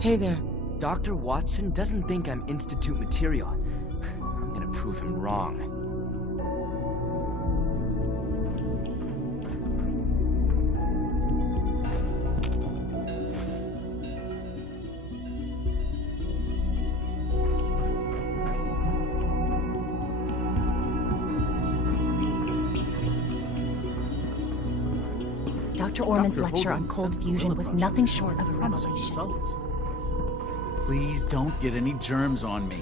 Hey there. Dr. Watson doesn't think I'm Institute material. I'm gonna prove him wrong. Dr. Orman's lecture on cold fusion was nothing short of a revelation. Please don't get any germs on me.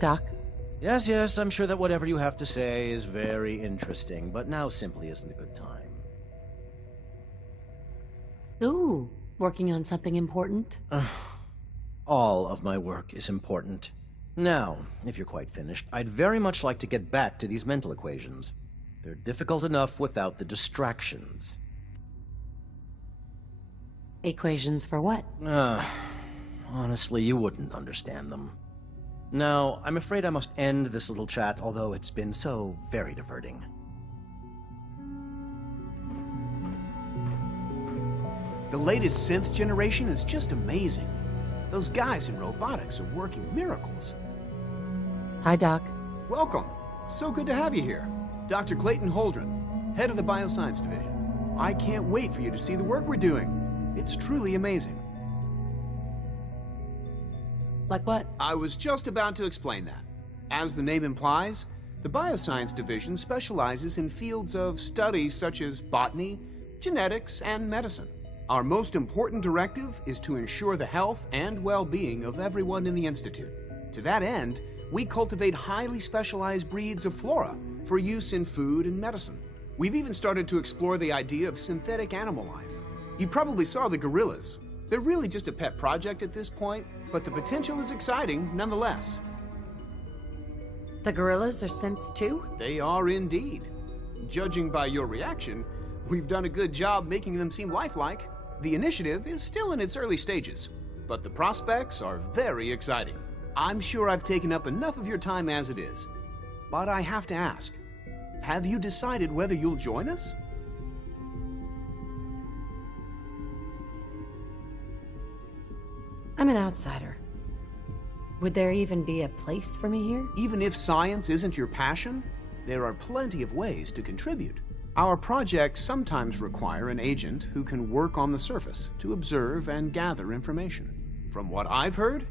Doc? Yes, I'm sure that whatever you have to say is very interesting, but now simply isn't a good time. Ooh, working on something important? All of my work is important. Now, if you're quite finished, I'd very much like to get back to these mental equations. They're difficult enough without the distractions. Equations for what? Honestly, you wouldn't understand them. Now, I'm afraid I must end this little chat, although it's been so very diverting. The latest synth generation is just amazing. Those guys in robotics are working miracles. Hi, Doc. Welcome. So good to have you here. Dr. Clayton Holdren, head of the Bioscience Division. I can't wait for you to see the work we're doing. It's truly amazing. Like what? I was just about to explain that. As the name implies, the Bioscience Division specializes in fields of study such as botany, genetics, and medicine. Our most important directive is to ensure the health and well-being of everyone in the Institute. To that end, we cultivate highly specialized breeds of flora for use in food and medicine. We've even started to explore the idea of synthetic animal life. You probably saw the gorillas. They're really just a pet project at this point, but the potential is exciting nonetheless. The gorillas are synths too? They are indeed. Judging by your reaction, we've done a good job making them seem lifelike. The initiative is still in its early stages, but the prospects are very exciting. I'm sure I've taken up enough of your time as it is, but I have to ask, have you decided whether you'll join us? I'm an outsider. Would there even be a place for me here? Even if science isn't your passion, there are plenty of ways to contribute. Our projects sometimes require an agent who can work on the surface to observe and gather information. From what I've heard,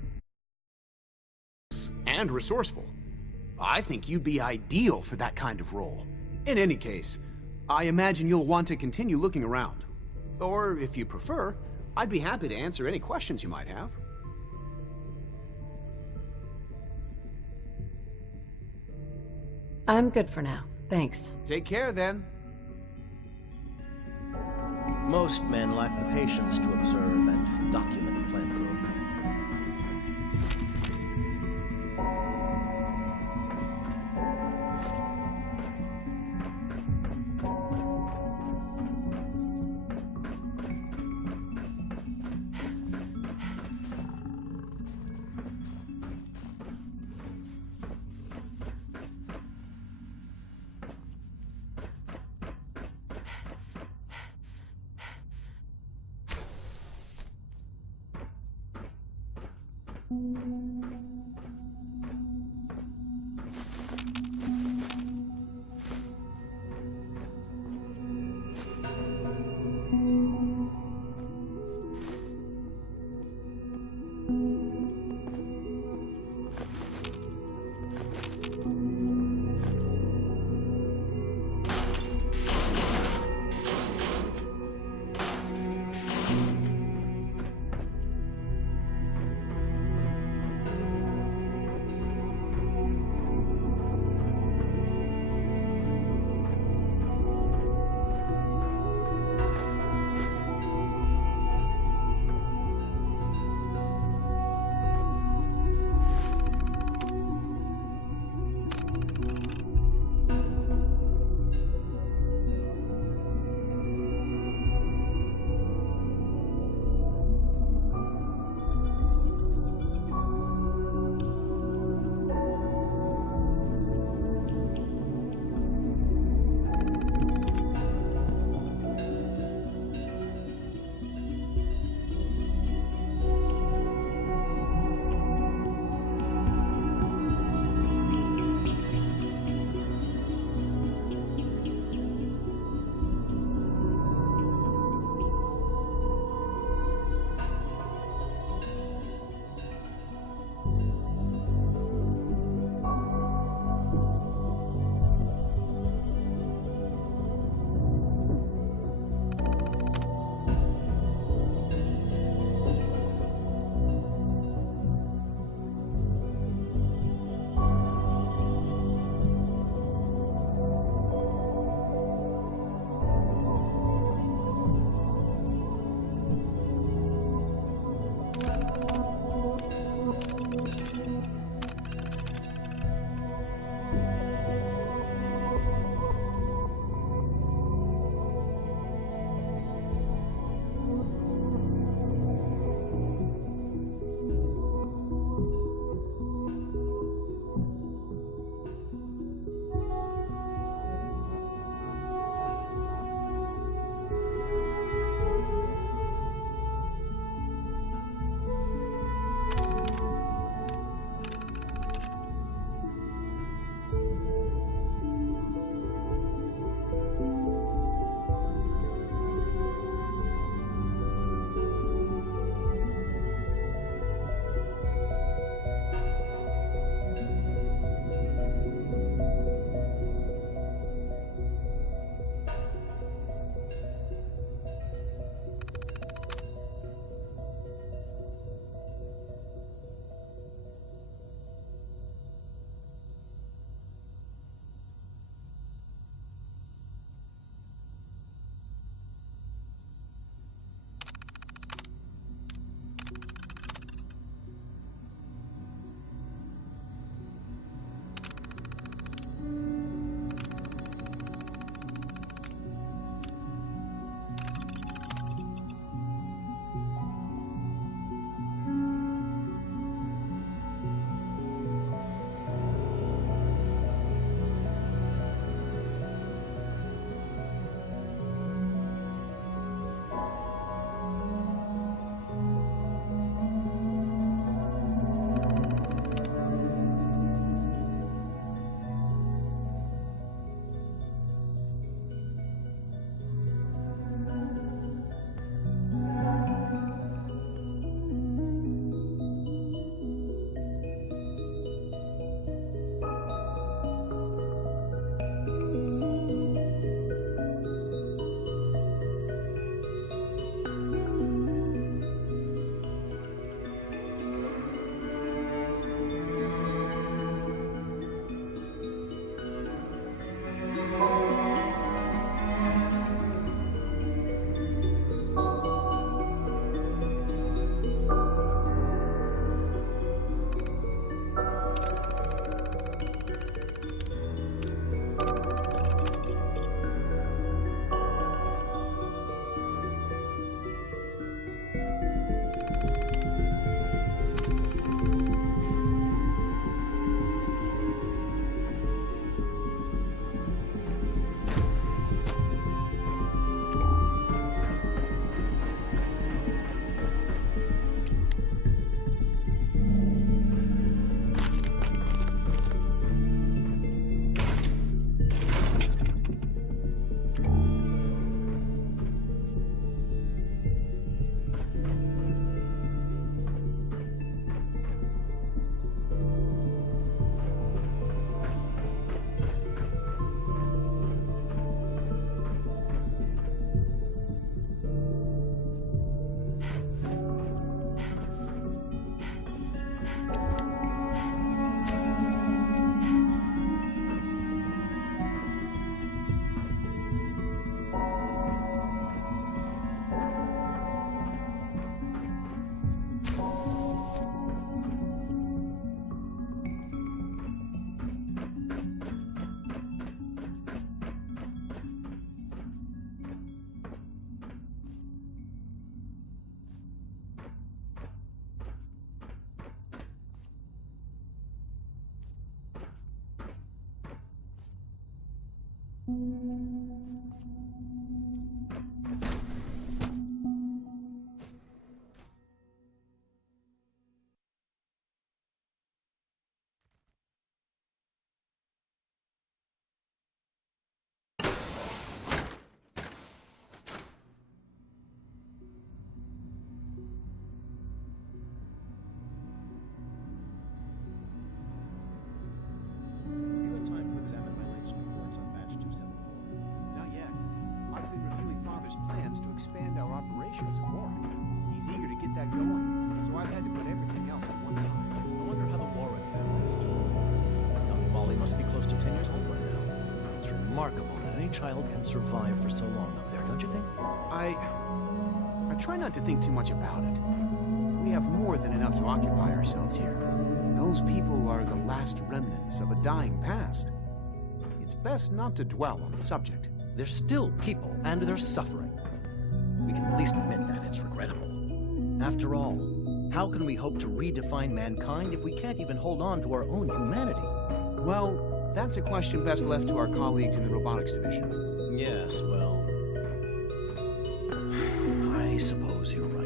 and resourceful. I think you'd be ideal for that kind of role. In any case, I imagine you'll want to continue looking around. Or, if you prefer, I'd be happy to answer any questions you might have. I'm good for now. Thanks. Take care, then. Most men lack the patience to observe and document plant growth. You had time to examine my latest reports on batch 274. Not yet. I've been reviewing Father's plans to expand our operations at Warren. He's eager to get that going, so I've had to put everything else on one side. I wonder how the Warren family is doing. Young Molly must be close to 10 years old by now. It's remarkable that any child can survive for so long up there, don't you think? I try not to think too much about it. We have more than enough to occupy ourselves here. Those people are the last remnants of a dying past. It's best not to dwell on the subject. They're still people, and they're suffering. We can at least admit that it's regrettable. After all, how can we hope to redefine mankind if we can't even hold on to our own humanity? Well, that's a question best left to our colleagues in the robotics division. Yes, well, I suppose you're right.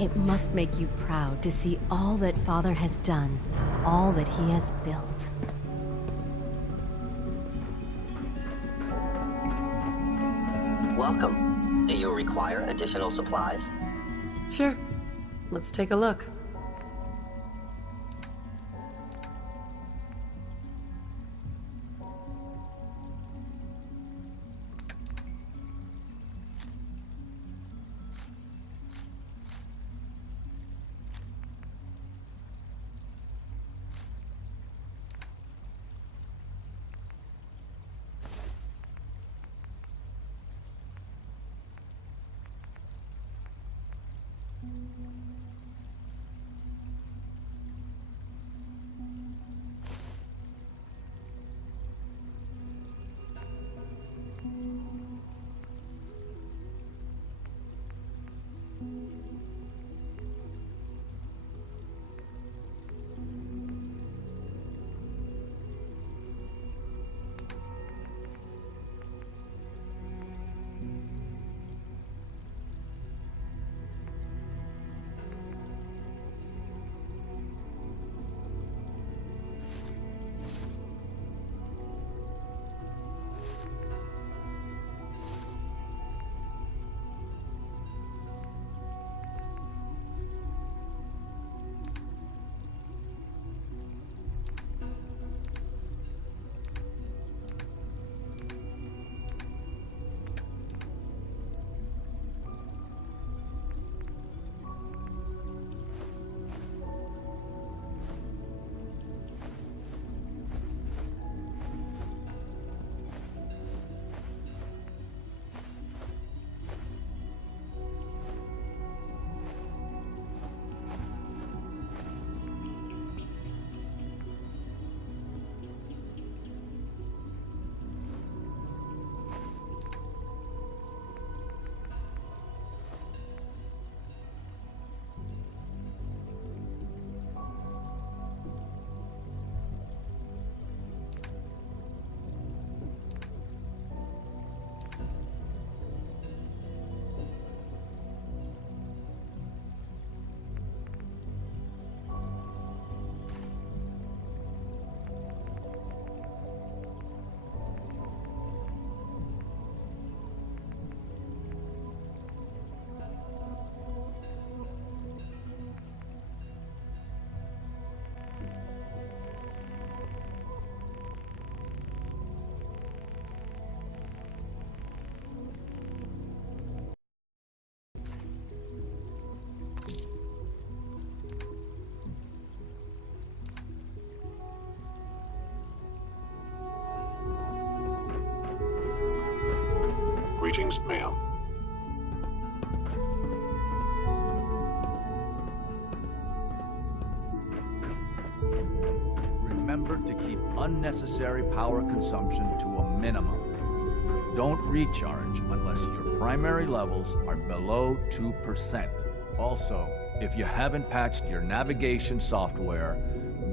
It must make you proud to see all that Father has done, all that he has built. Welcome. Do you require additional supplies? Sure. Let's take a look. Greetings, ma'am. Remember to keep unnecessary power consumption to a minimum. Don't recharge unless your primary levels are below 2%. Also, if you haven't patched your navigation software,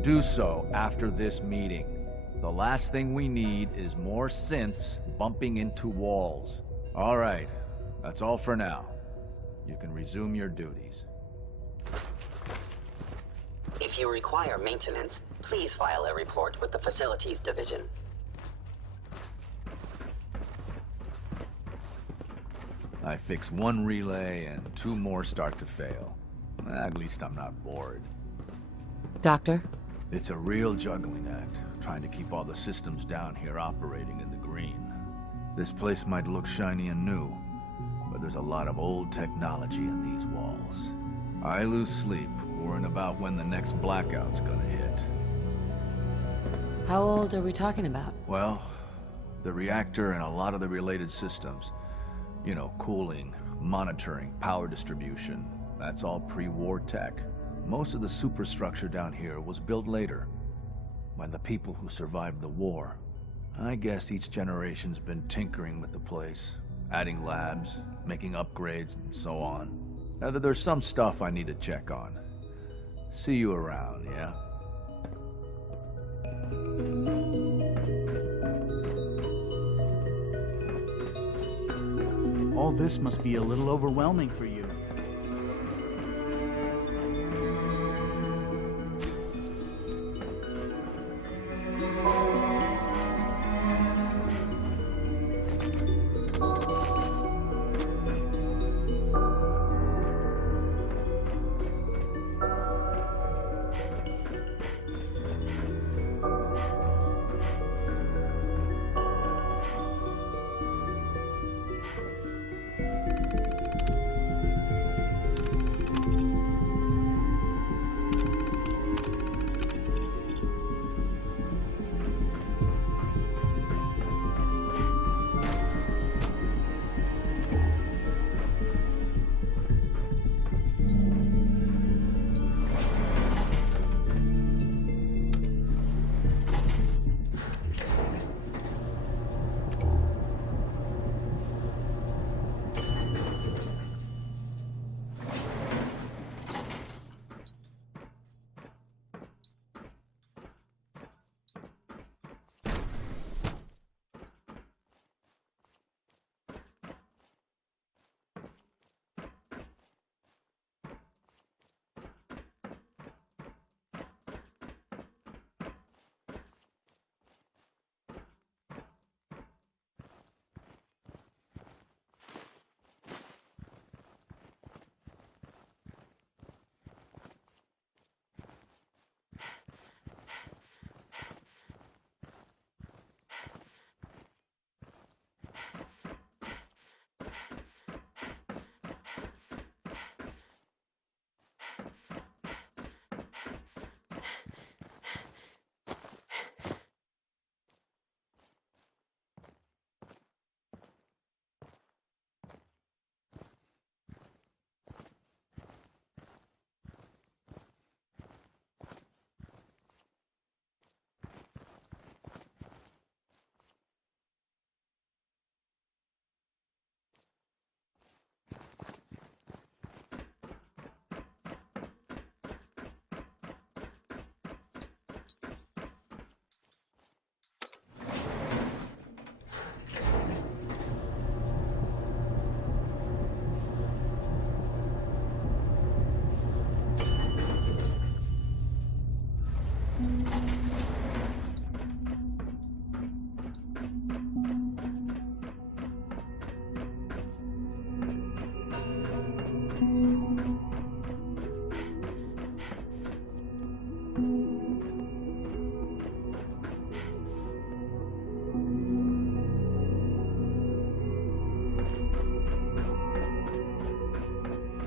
do so after this meeting. The last thing we need is more synths bumping into walls. All right, that's all for now. You can resume your duties. If you require maintenance, please file a report with the Facilities Division. I fix one relay and 2 more start to fail. At least I'm not bored. Doctor? It's a real juggling act, trying to keep all the systems down here operating in the green. This place might look shiny and new, but there's a lot of old technology in these walls. I lose sleep worrying about when the next blackout's gonna hit. How old are we talking about? Well, the reactor and a lot of the related systems. You know, cooling, monitoring, power distribution. That's all pre-war tech. Most of the superstructure down here was built later, when the people who survived the war. I guess each generation's been tinkering with the place, adding labs, making upgrades, and so on. There's some stuff I need to check on. See you around, yeah? All this must be a little overwhelming for you.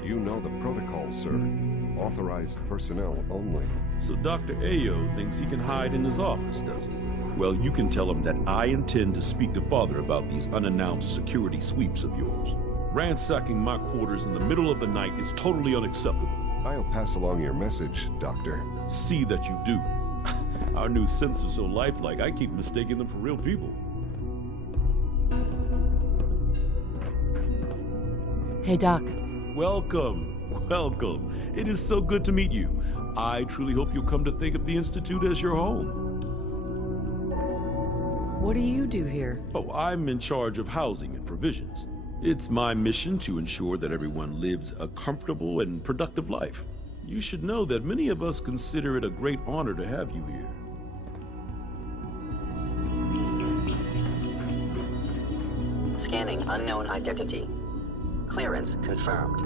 You know the protocol, sir. Authorized personnel only. So Dr. Ayo thinks he can hide in his office, does he? Well, you can tell him that I intend to speak to Father about these unannounced security sweeps of yours. Ransacking my quarters in the middle of the night is totally unacceptable. I'll pass along your message, Doctor. See that you do. Our new synths are so lifelike, I keep mistaking them for real people. Hey, Doc. Welcome, welcome. It is so good to meet you. I truly hope you'll come to think of the Institute as your home. What do you do here? Oh, I'm in charge of housing and provisions. It's my mission to ensure that everyone lives a comfortable and productive life. You should know that many of us consider it a great honor to have you here. Scanning unknown identity. Clearance confirmed.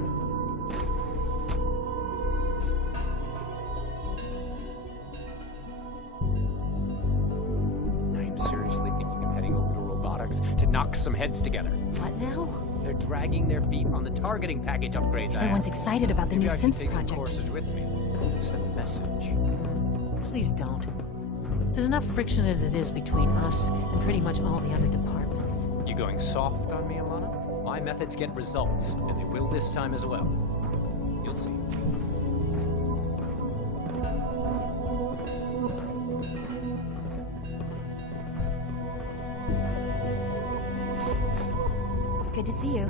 I'm seriously thinking of heading over to robotics to knock some heads together. What now? They're dragging their feet on the targeting package upgrades. Everyone's excited about the new Maybe I should synth take some project. courses with me. Send a message. Please don't. There's enough friction as it is between us and pretty much all the other departments. You going soft on me, Alana? My methods get results, and they will this time as well. You'll see. Good to see you.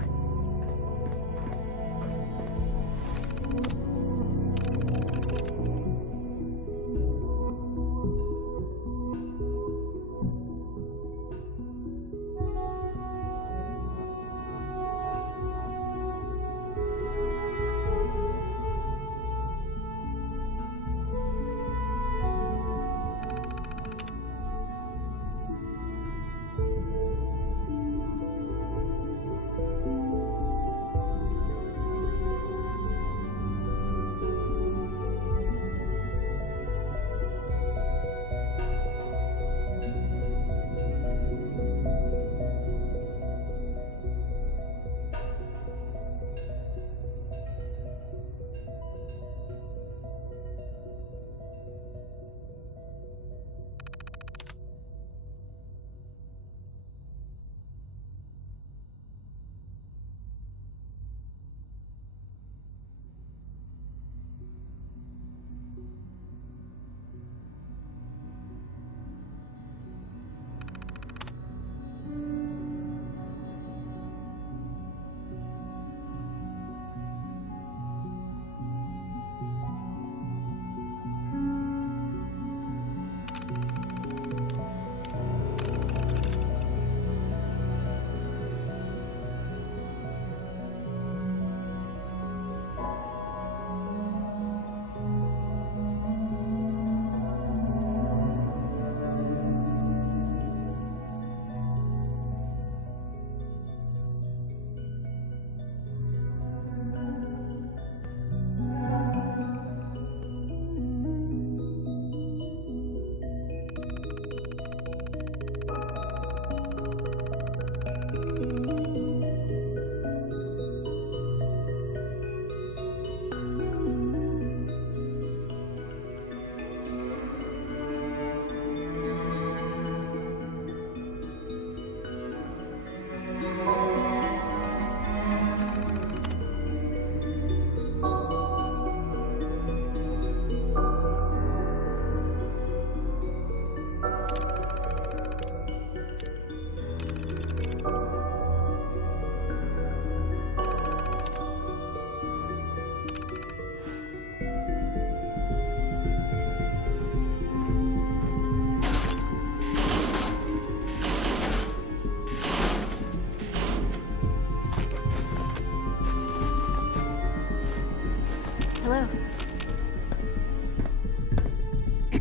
Hello.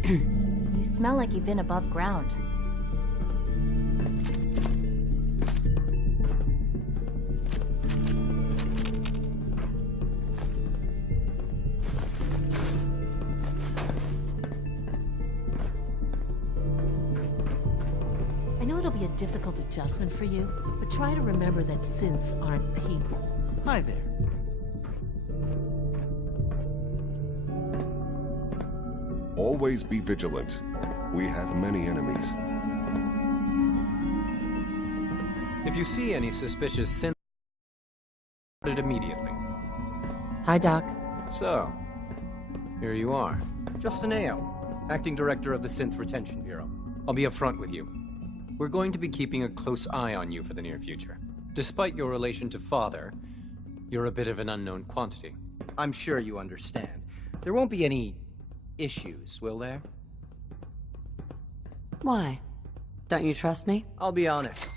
You smell like you've been above ground. I know it'll be a difficult adjustment for you, but try to remember that synths aren't people. Hi there. Always be vigilant. We have many enemies. If you see any suspicious synth, it immediately. Hi, Doc. So, here you are. Justin Ayo, Acting Director of the Synth Retention Bureau. I'll be upfront with you. We're going to be keeping a close eye on you for the near future. Despite your relation to Father, you're a bit of an unknown quantity. I'm sure you understand. There won't be any issues, will there? Why? Don't you trust me? I'll be honest.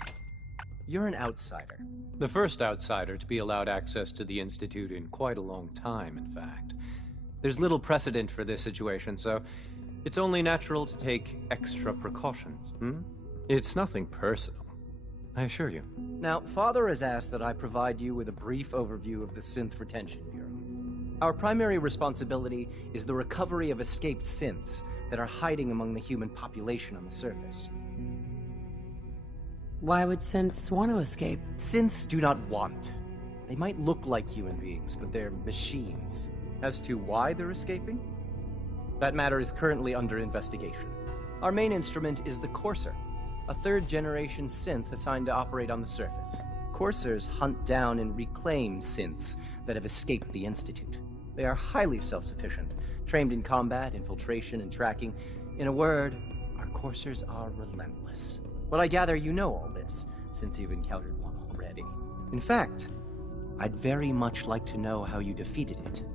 You're an outsider. The first outsider to be allowed access to the Institute in quite a long time, in fact. There's little precedent for this situation, so it's only natural to take extra precautions. It's nothing personal, I assure you. Now, Father has asked that I provide you with a brief overview of the Synth Retention Bureau. Our primary responsibility is the recovery of escaped synths that are hiding among the human population on the surface. Why would synths want to escape? Synths do not want. They might look like human beings, but they're machines. As to why they're escaping? That matter is currently under investigation. Our main instrument is the Courser, a third-generation synth assigned to operate on the surface. Coursers hunt down and reclaim synths that have escaped the Institute. They are highly self-sufficient, trained in combat, infiltration, and tracking. In a word, our Coursers are relentless. But I gather you know all this, since you've encountered one already. In fact, I'd very much like to know how you defeated it.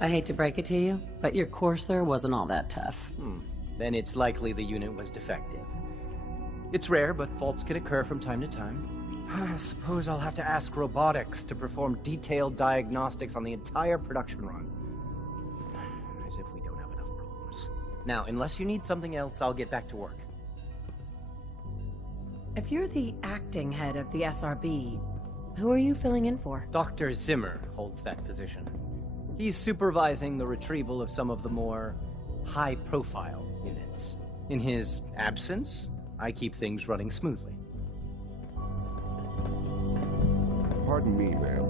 I hate to break it to you, but your Courser wasn't all that tough. Then it's likely the unit was defective. It's rare, but faults can occur from time to time. I suppose I'll have to ask robotics to perform detailed diagnostics on the entire production run. As if we don't have enough problems. Now, unless you need something else, I'll get back to work. If you're the acting head of the SRB, who are you filling in for? Dr. Zimmer holds that position. He's supervising the retrieval of some of the more high-profile units. In his absence, I keep things running smoothly. Pardon me, ma'am.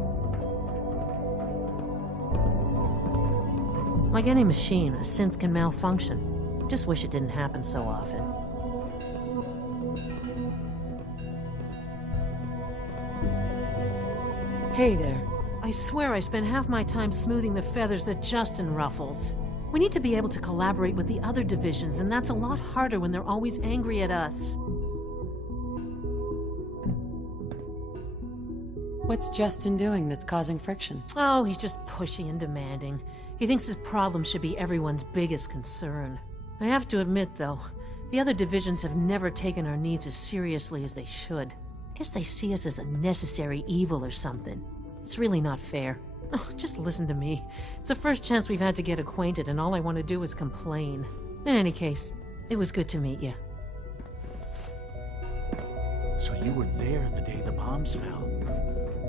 Like any machine, a synth can malfunction. Just wish it didn't happen so often. Hey there. I swear I spend half my time smoothing the feathers that Justin ruffles. We need to be able to collaborate with the other divisions, and that's a lot harder when they're always angry at us. What's Justin doing that's causing friction? Oh, he's just pushy and demanding. He thinks his problem should be everyone's biggest concern. I have to admit, though, the other divisions have never taken our needs as seriously as they should. Guess they see us as a necessary evil or something. It's really not fair. Oh, just listen to me. It's the first chance we've had to get acquainted, and all I want to do is complain. In any case, it was good to meet you. So you were there the day the bombs fell.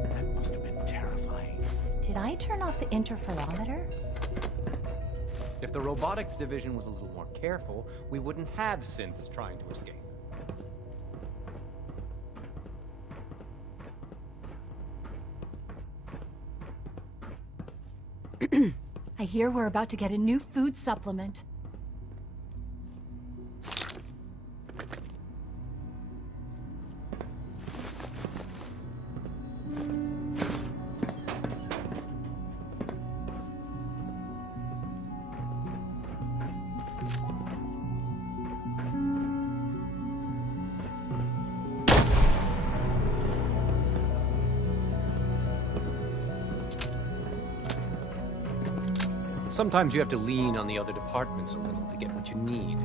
That must have been terrifying. Did I turn off the interferometer? If the robotics division was a little more careful, we wouldn't have synths trying to escape. I hear we're about to get a new food supplement. Sometimes you have to lean on the other departments a little to get what you need.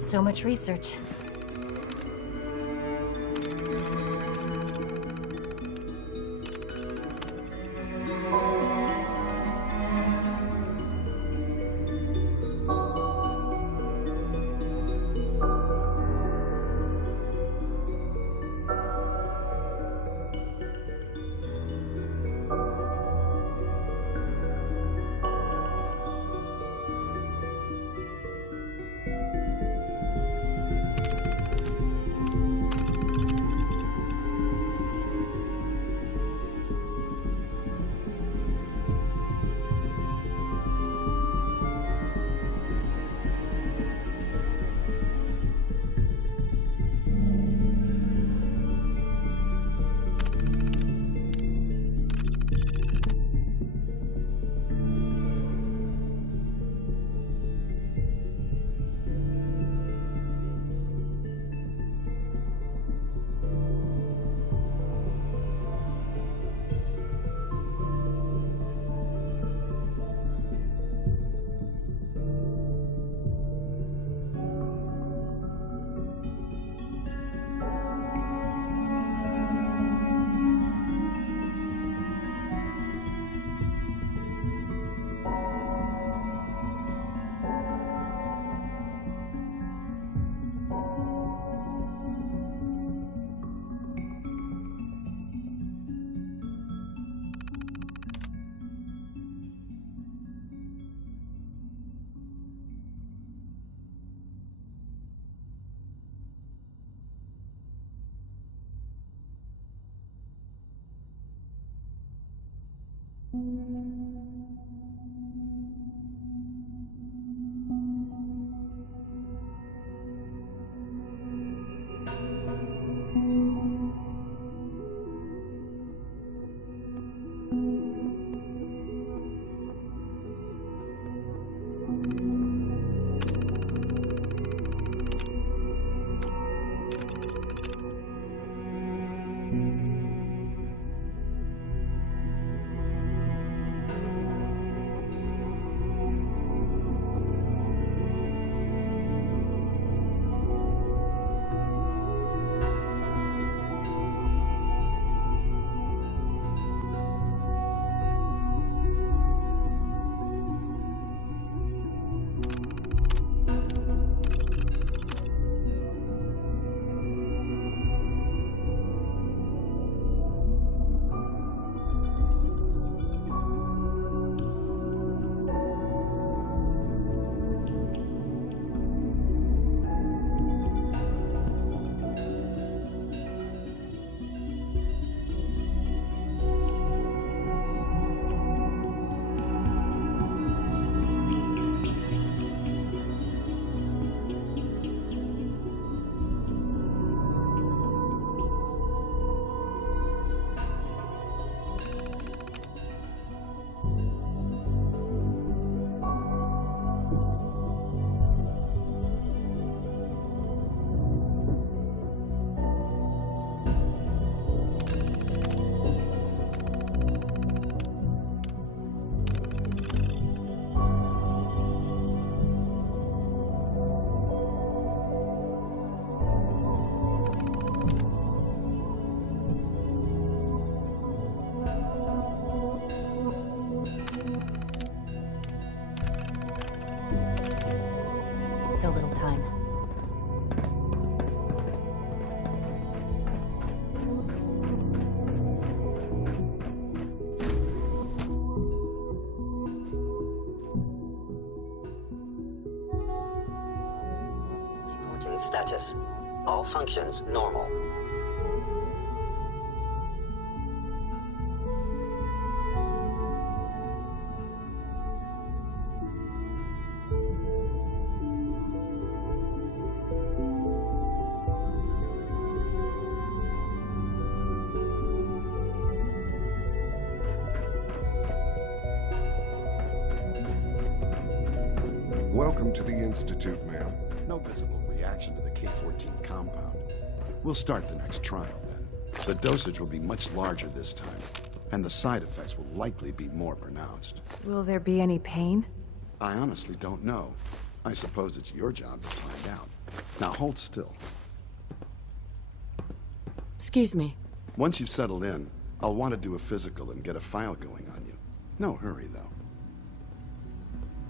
So much research. So little time. Reporting status. All functions normal. Welcome to the Institute, ma'am. No visible reaction to the K-14 compound. We'll start the next trial, then. The dosage will be much larger this time, and the side effects will likely be more pronounced. Will there be any pain? I honestly don't know. I suppose it's your job to find out. Now hold still. Excuse me. Once you've settled in, I'll want to do a physical and get a file going on you. No hurry, though.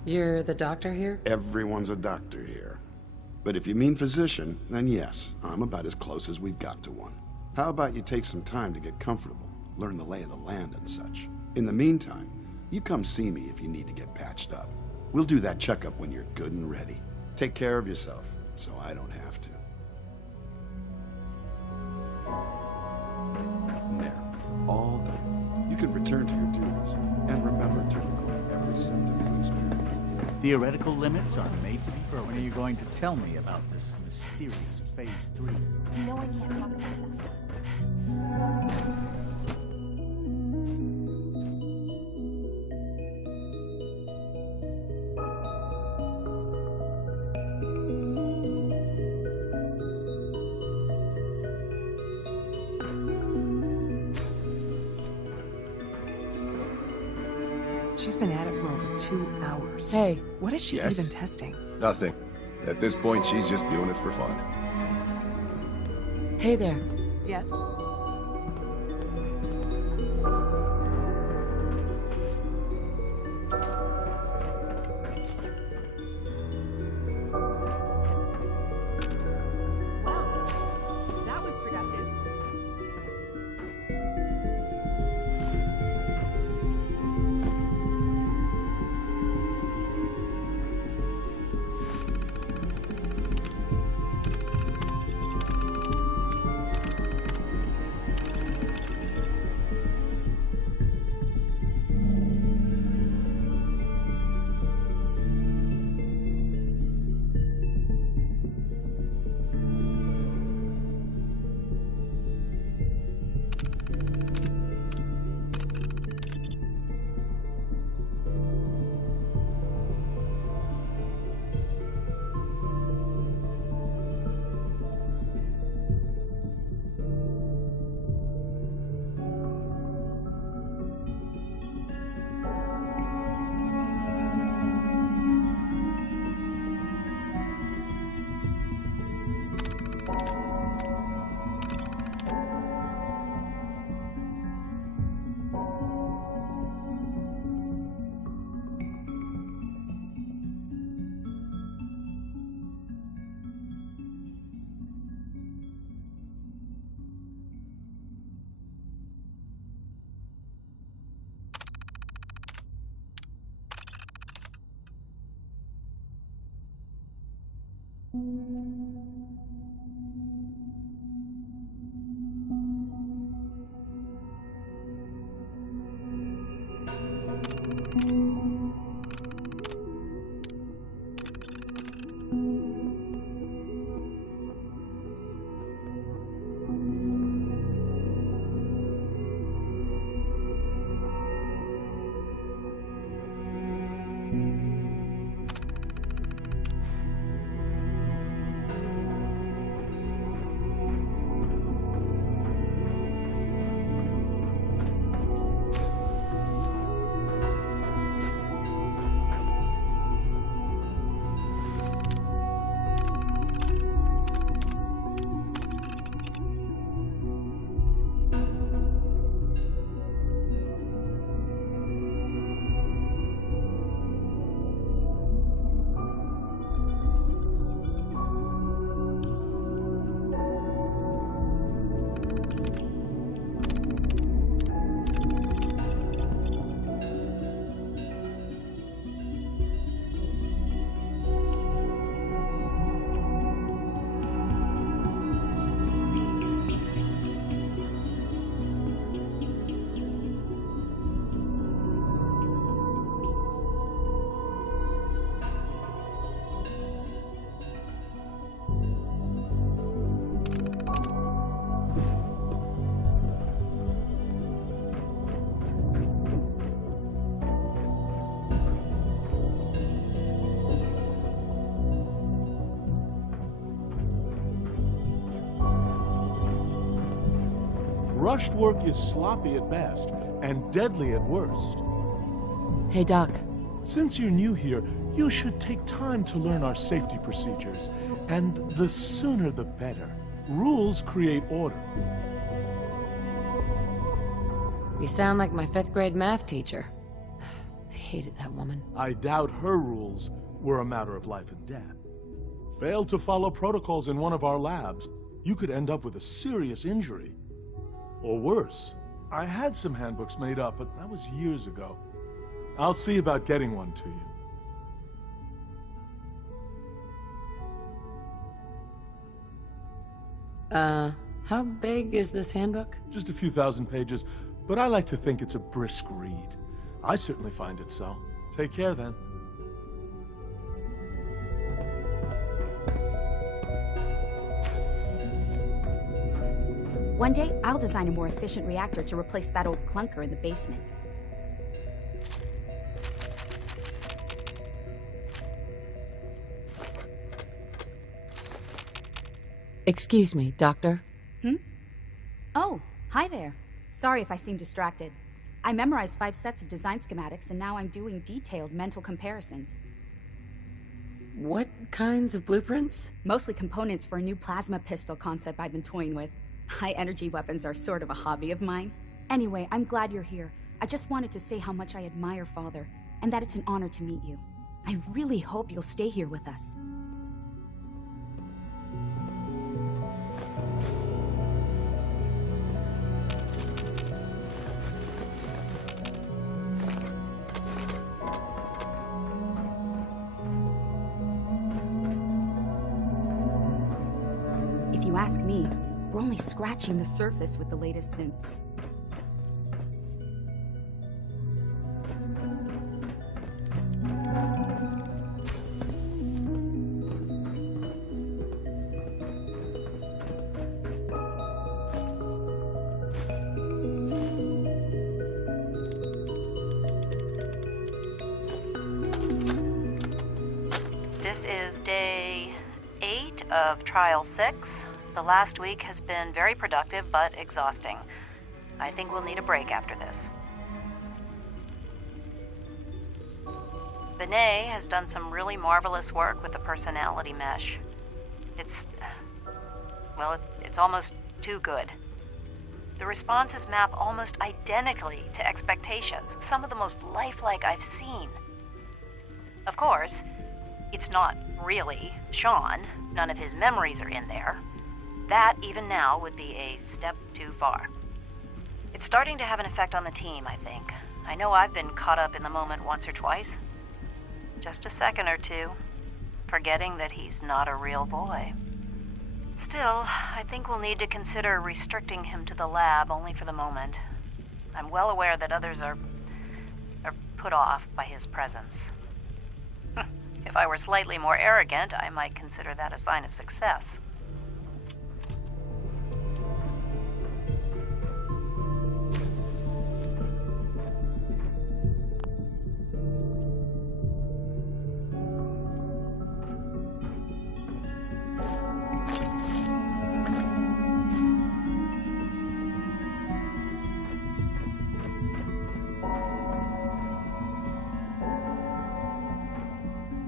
You're the doctor here? Everyone's a doctor here. But if you mean physician, then yes, I'm about as close as we've got to one. How about you take some time to get comfortable, learn the lay of the land and such. In the meantime, you come see me if you need to get patched up. We'll do that checkup when you're good and ready. Take care of yourself, so I don't have to. There, all done. You can return to your duties, and remember to record every symptom you experience. Theoretical limits are made to be broken. When are you going to tell me about this mysterious Phase 3? You know I can't talk about that. She's been at it for over 2 hours. Hey. What is she Yes? even testing? Nothing. At this point, she's just doing it for fun. Hey there. Yes? That was productive. Rushed work is sloppy at best and deadly at worst. Hey, Doc. Since you're new here, you should take time to learn our safety procedures. And the sooner the better. Rules create order. You sound like my 5th grade math teacher. I hated that woman. I doubt her rules were a matter of life and death. Fail to follow protocols in one of our labs, you could end up with a serious injury. Or worse. I had some handbooks made up, but that was years ago. I'll see about getting one to you. How big is this handbook? Just a few thousand pages, but I like to think it's a brisk read. I certainly find it so. Take care, then. One day, I'll design a more efficient reactor to replace that old clunker in the basement. Excuse me, Doctor. Oh, hi there. Sorry if I seem distracted. I memorized 5 sets of design schematics, and now I'm doing detailed mental comparisons. What kinds of blueprints? Mostly components for a new plasma pistol concept I've been toying with. High-energy weapons are sort of a hobby of mine. Anyway, I'm glad you're here. I just wanted to say how much I admire Father, and that it's an honor to meet you. I really hope you'll stay here with us. If you ask me, we're only scratching the surface with the latest synths. This is day 8 of Trial 6. The last week has been very productive, but exhausting. I think we'll need a break after this. Benet has done some really marvelous work with the personality mesh. It's almost too good. The responses map almost identically to expectations, some of the most lifelike I've seen. Of course, it's not really Sean. None of his memories are in there. That, even now, would be a step too far. It's starting to have an effect on the team, I think. I know I've been caught up in the moment once or twice. Just a second or two. forgetting that he's not a real boy. Still, I think we'll need to consider restricting him to the lab only for the moment. I'm well aware that others are put off by his presence. If I were slightly more arrogant, I might consider that a sign of success.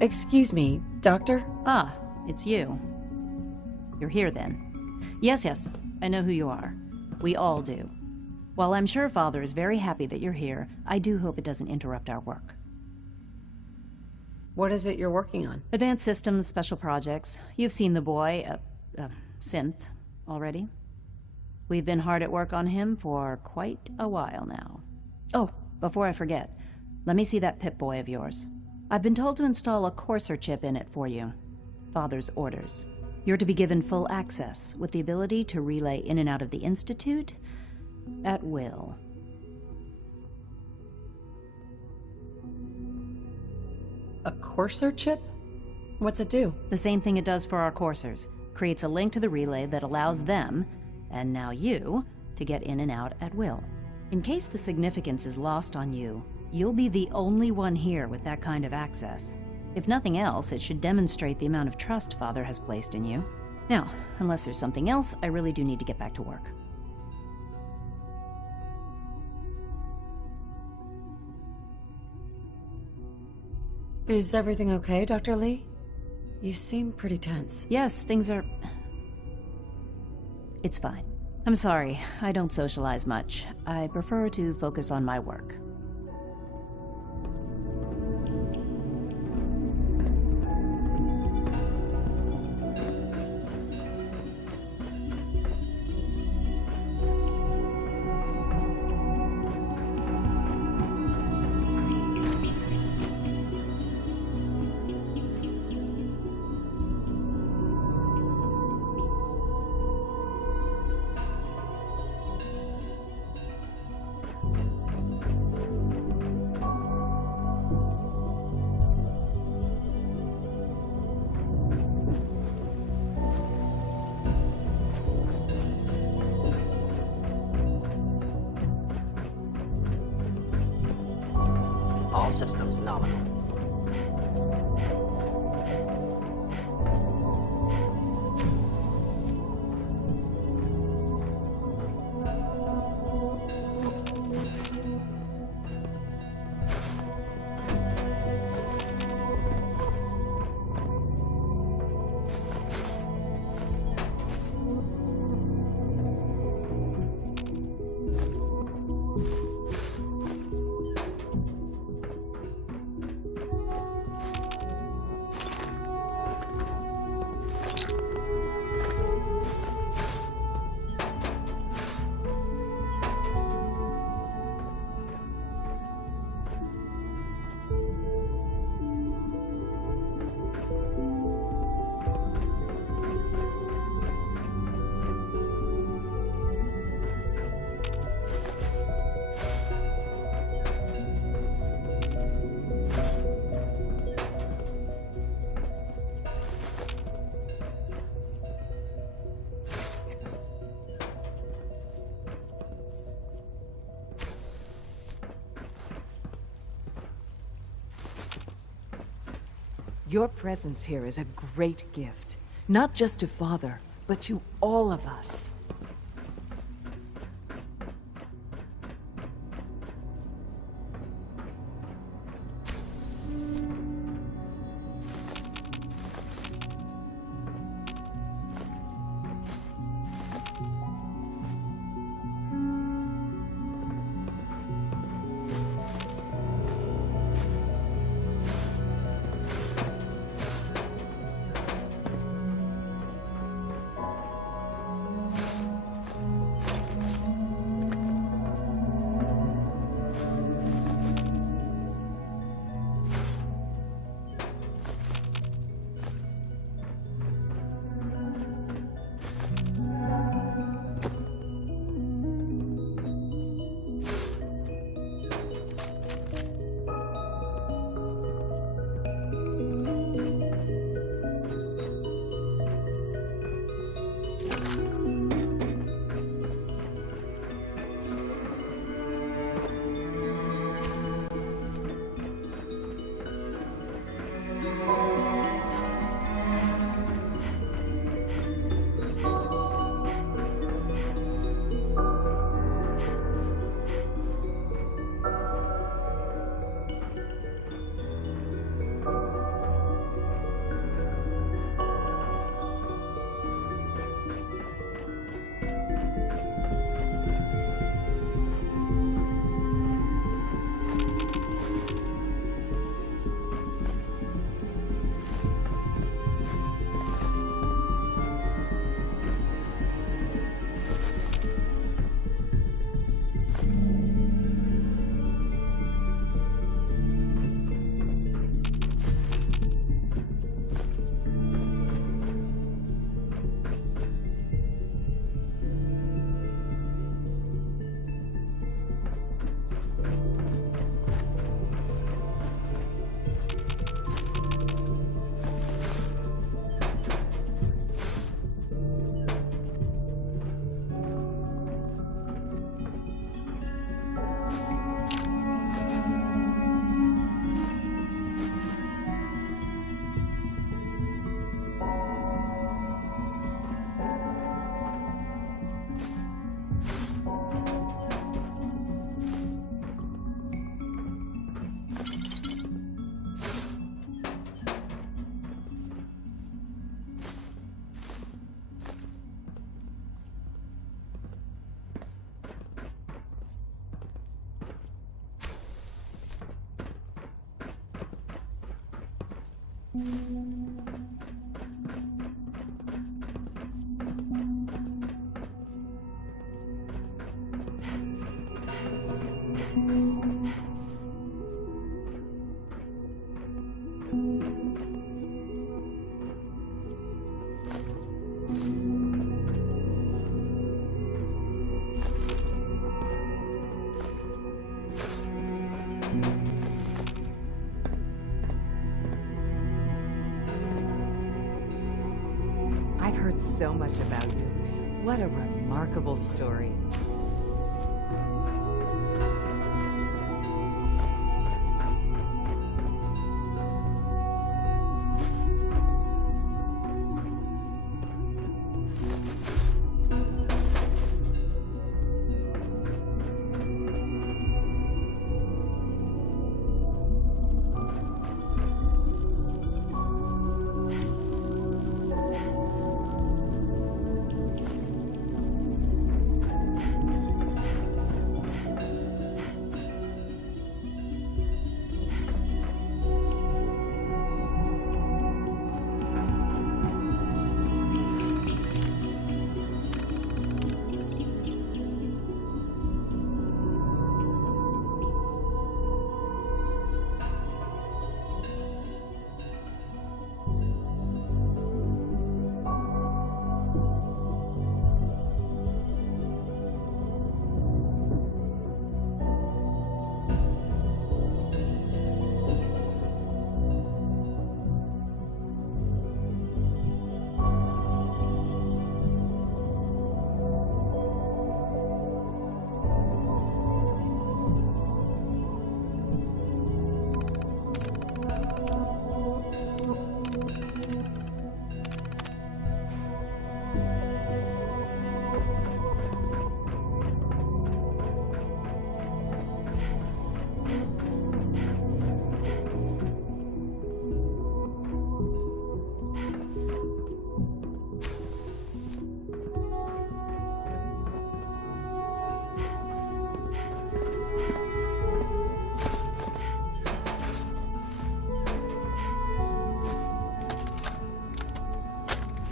Excuse me, Doctor? Ah, it's you. You're here then. Yes, I know who you are. We all do. While I'm sure Father is very happy that you're here, I do hope it doesn't interrupt our work. What is it you're working on? Advanced systems, special projects. You've seen the boy, Synth, already. We've been hard at work on him for quite a while now. Oh, before I forget, let me see that Pip-Boy of yours. I've been told to install a courser chip in it for you. Father's orders. You're to be given full access, with the ability to relay in and out of the Institute at will. A courser chip? What's it do? The same thing it does for our coursers. Creates a link to the relay that allows them, and now you, to get in and out at will. In case the significance is lost on you, you'll be the only one here with that kind of access. If nothing else, it should demonstrate the amount of trust Father has placed in you. Now, unless there's something else, I really do need to get back to work. Is everything okay, Dr. Lee? You seem pretty tense. Yes, things are... It's fine. I'm sorry, I don't socialize much. I prefer to focus on my work. All systems nominal. Your presence here is a great gift, not just to Father, but to all of us. I've heard so much about you. What a remarkable story.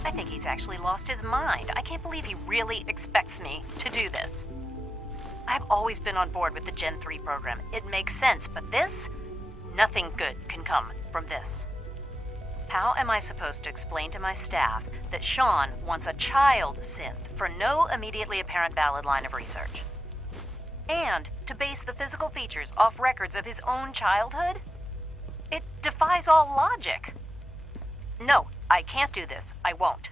I think he's actually lost his mind. I can't believe he really expects me to do this. I've always been on board with the Gen 3 program. It makes sense, but this? Nothing good can come from this. How am I supposed to explain to my staff that Sean wants a child synth for no immediately apparent valid line of research? And to base the physical features off records of his own childhood? It defies all logic. No, I can't do this. I won't.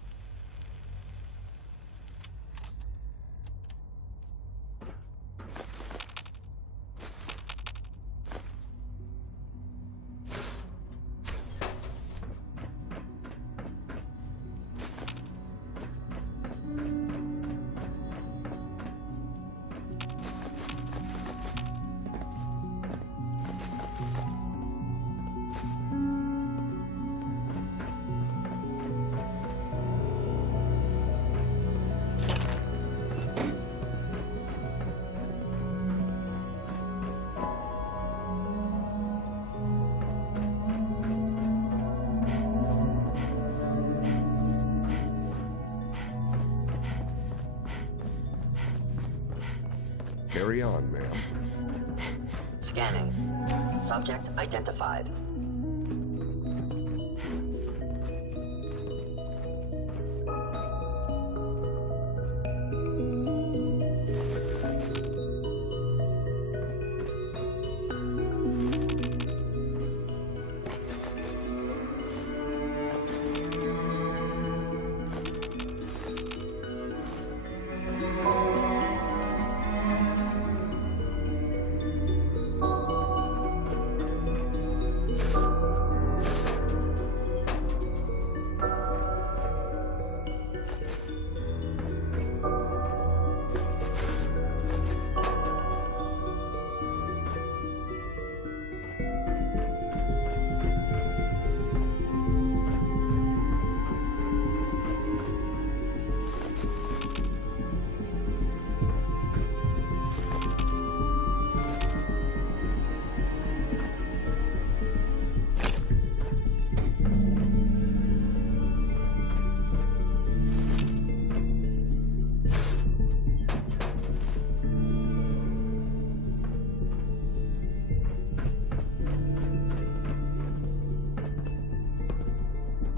Carry on, ma'am. Scanning. Subject identified.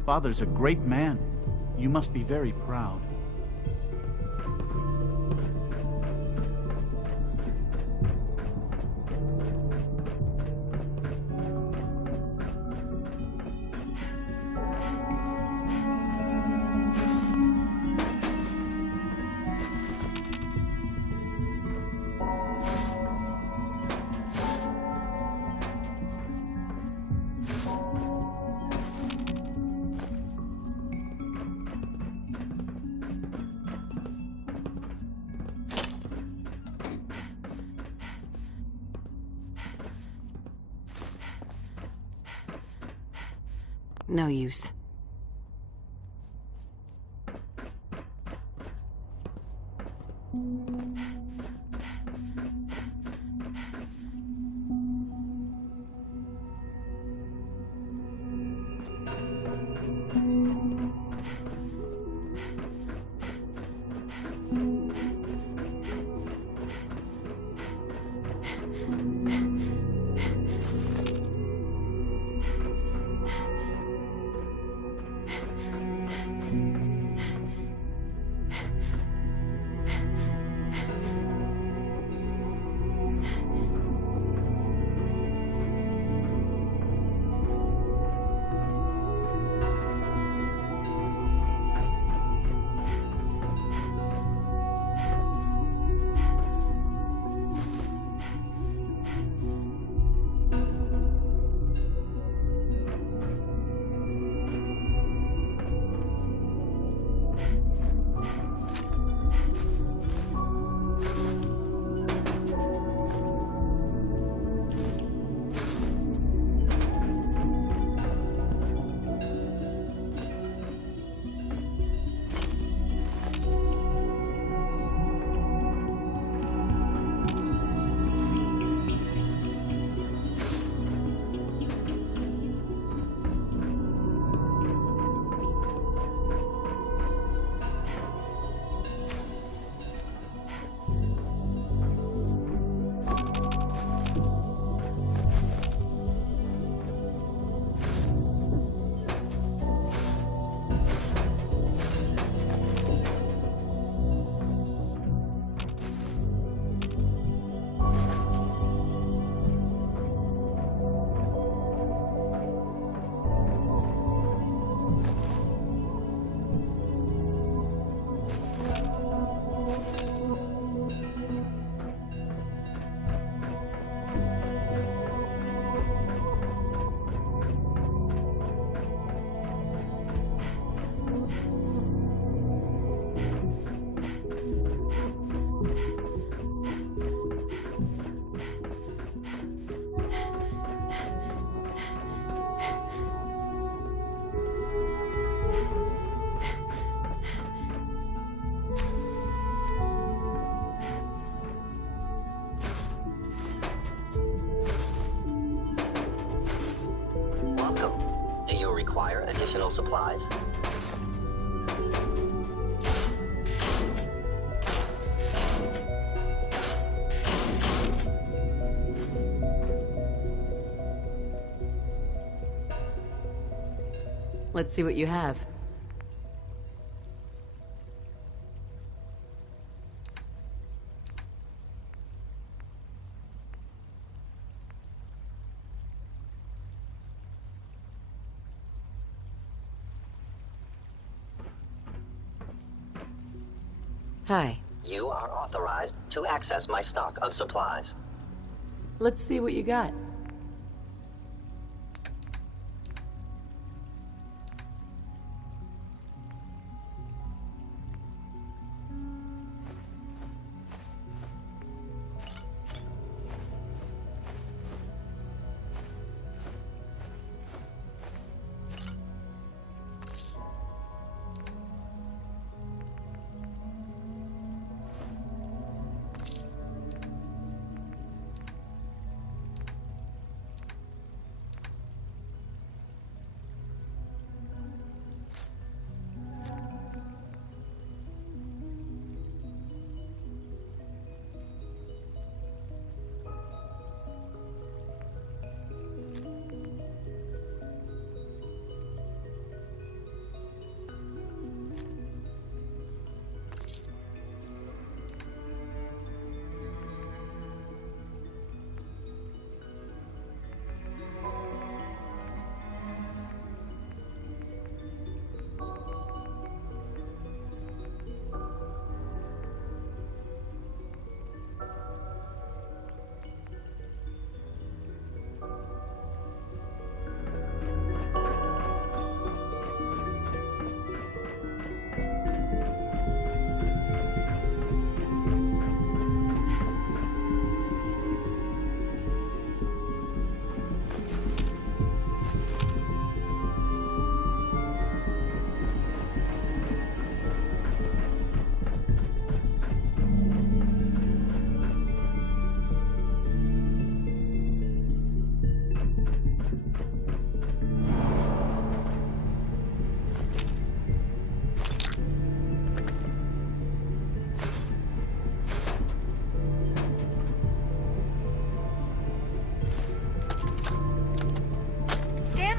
Father's a great man. You must be very proud. No use. require additional supplies? Let's see what you have. Hi. You are authorized to access my stock of supplies. Let's see what you got.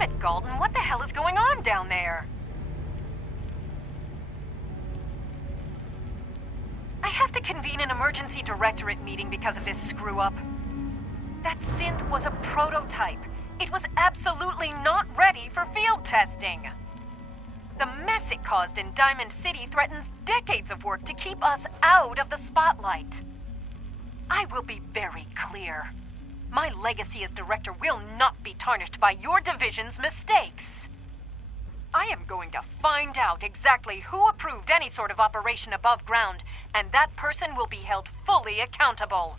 Damn it, Galton, what the hell is going on down there? I have to convene an emergency directorate meeting because of this screw-up. That synth was a prototype. It was absolutely not ready for field testing. The mess it caused in Diamond City threatens decades of work to keep us out of the spotlight. I will be very clear. My legacy as director will not be tarnished by your division's mistakes. I am going to find out exactly who approved any sort of operation above ground, and that person will be held fully accountable.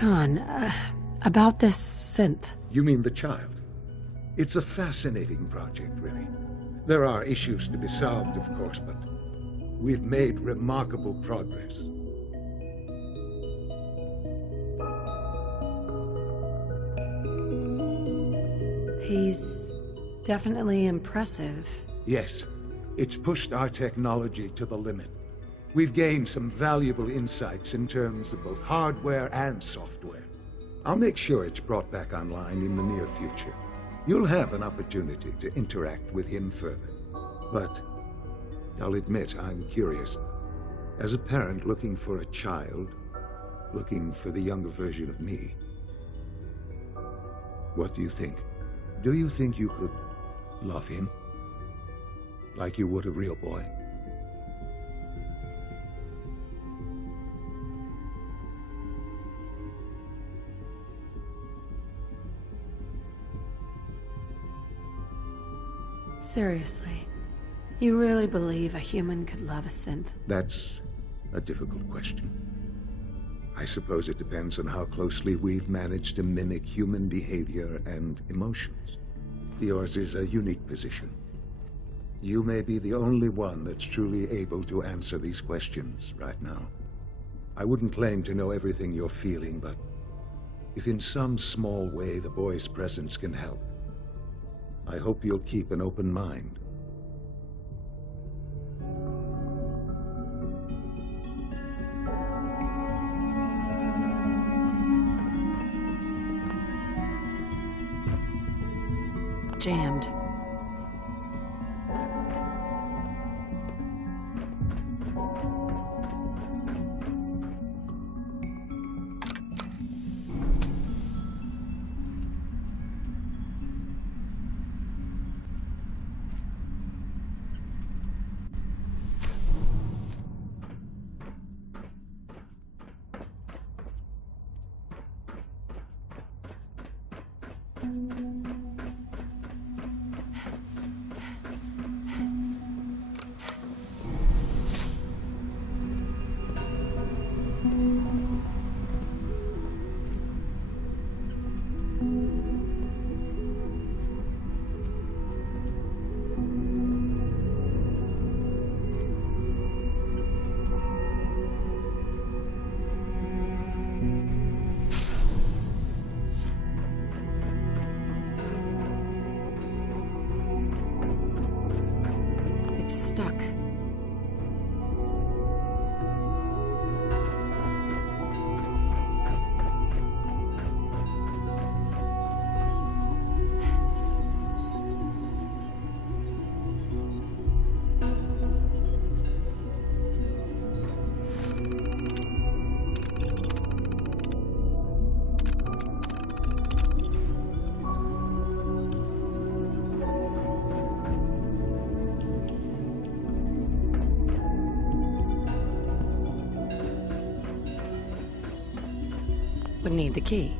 Sean, about this synth. You mean the child? It's a fascinating project, really. There are issues to be solved, of course, but we've made remarkable progress. He's definitely impressive. Yes, it's pushed our technology to the limit. We've gained some valuable insights in terms of both hardware and software. I'll make sure it's brought back online in the near future. You'll have an opportunity to interact with him further. But I'll admit I'm curious. As a parent looking for a child, looking for the younger version of me, what do you think? Do you think you could love him? Like you would a real boy? Seriously, you really believe a human could love a synth? That's a difficult question. I suppose it depends on how closely we've managed to mimic human behavior and emotions. Yours is a unique position. You may be the only one that's truly able to answer these questions right now. I wouldn't claim to know everything you're feeling, but if in some small way the boy's presence can help, I hope you'll keep an open mind. Jammed. Stuck. Would need the key.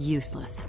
Useless.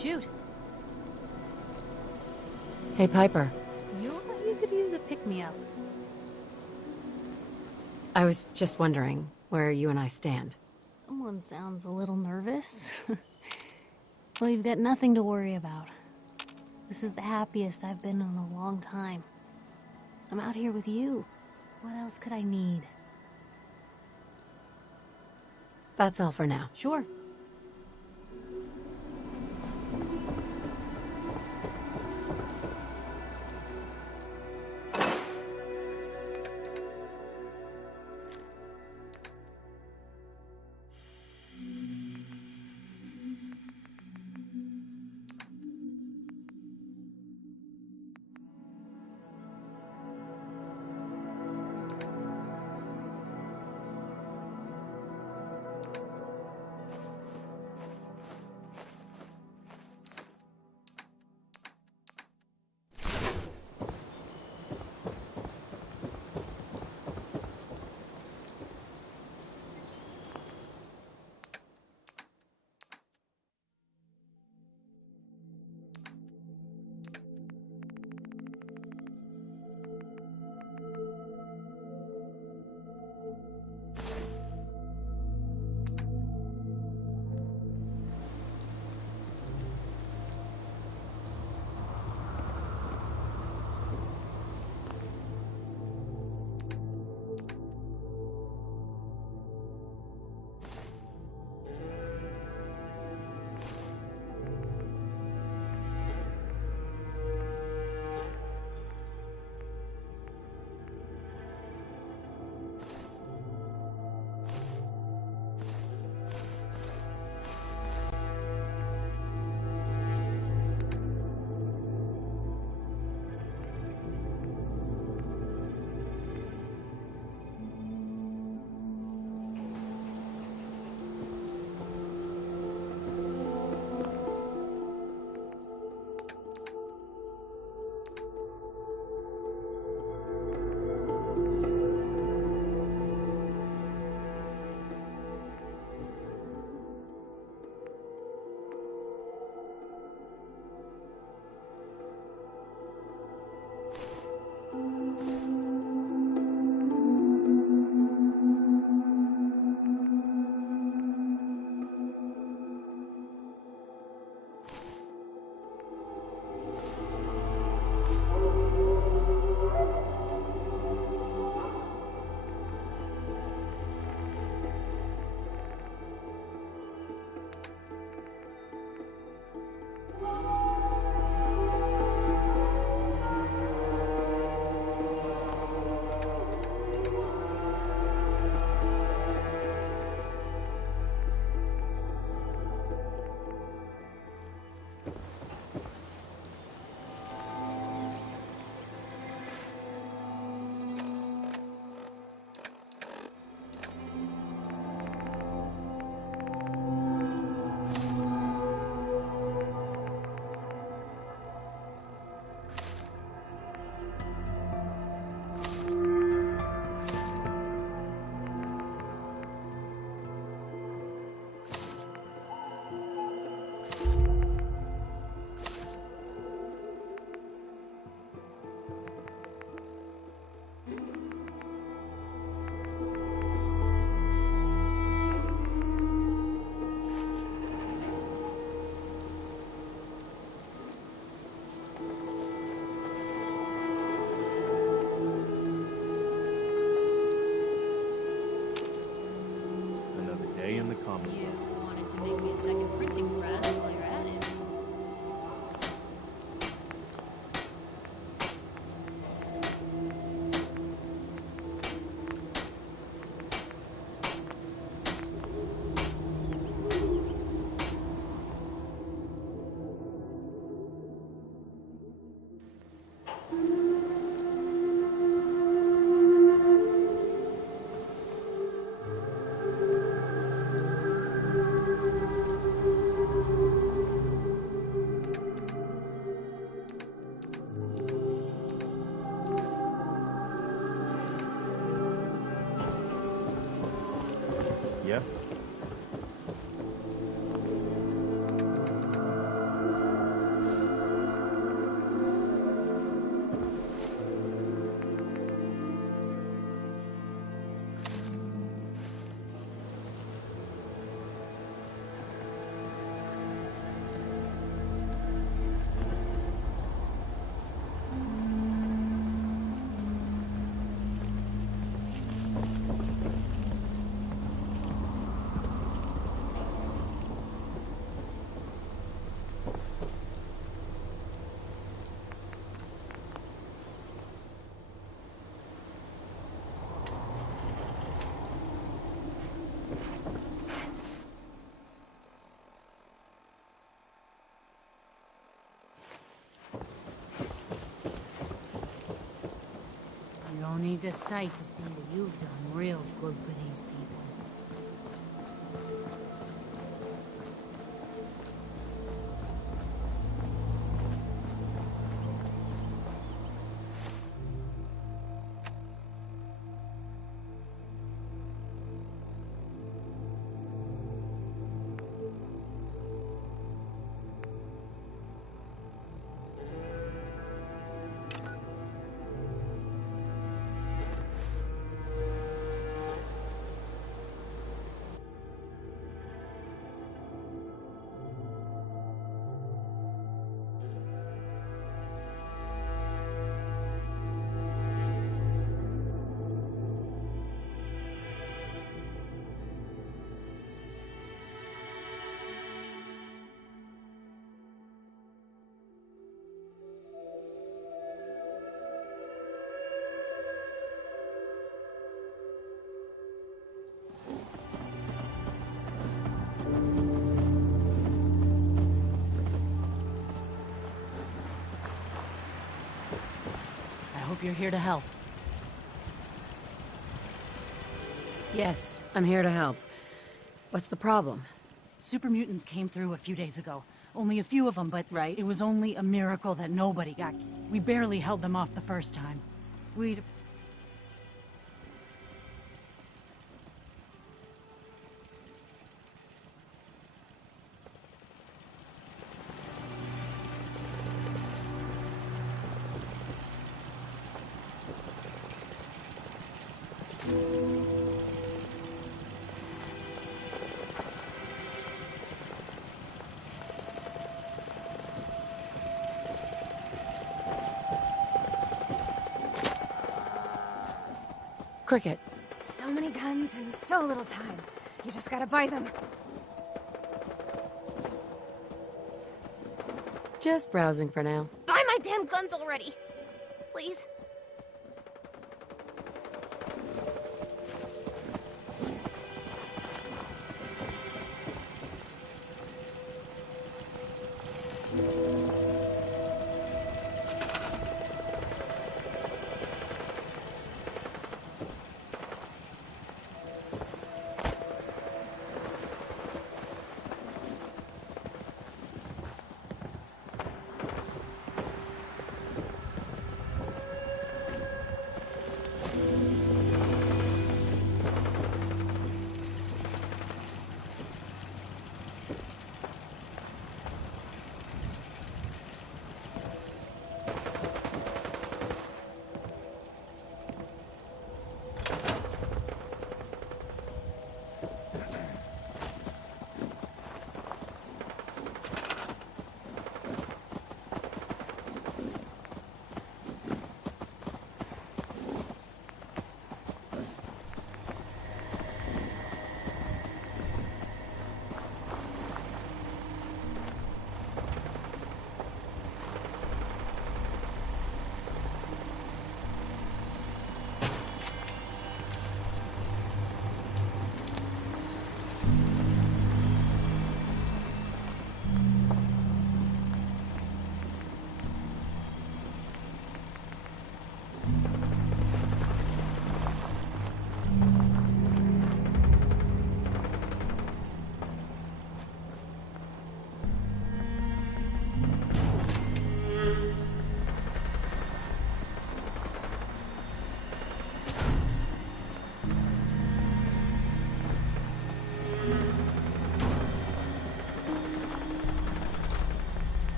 Shoot. Hey, Piper. You could use a pick-me-up. I was just wondering where you and I stand. Someone sounds a little nervous. Well, you've got nothing to worry about. This is the happiest I've been in a long time. I'm out here with you. What else could I need? That's all for now. Sure. Don't need the sight to see that you've done real good for these people. Hope you're here to help. Yes, I'm here to help. What's the problem? Super mutants came through a few days ago. Only a few of them, but it was only a miracle that nobody got. We barely held them off the first time. We'd... Cricket. So many guns and so little time. You just gotta buy them. Just browsing for now. Buy my damn guns already! Please.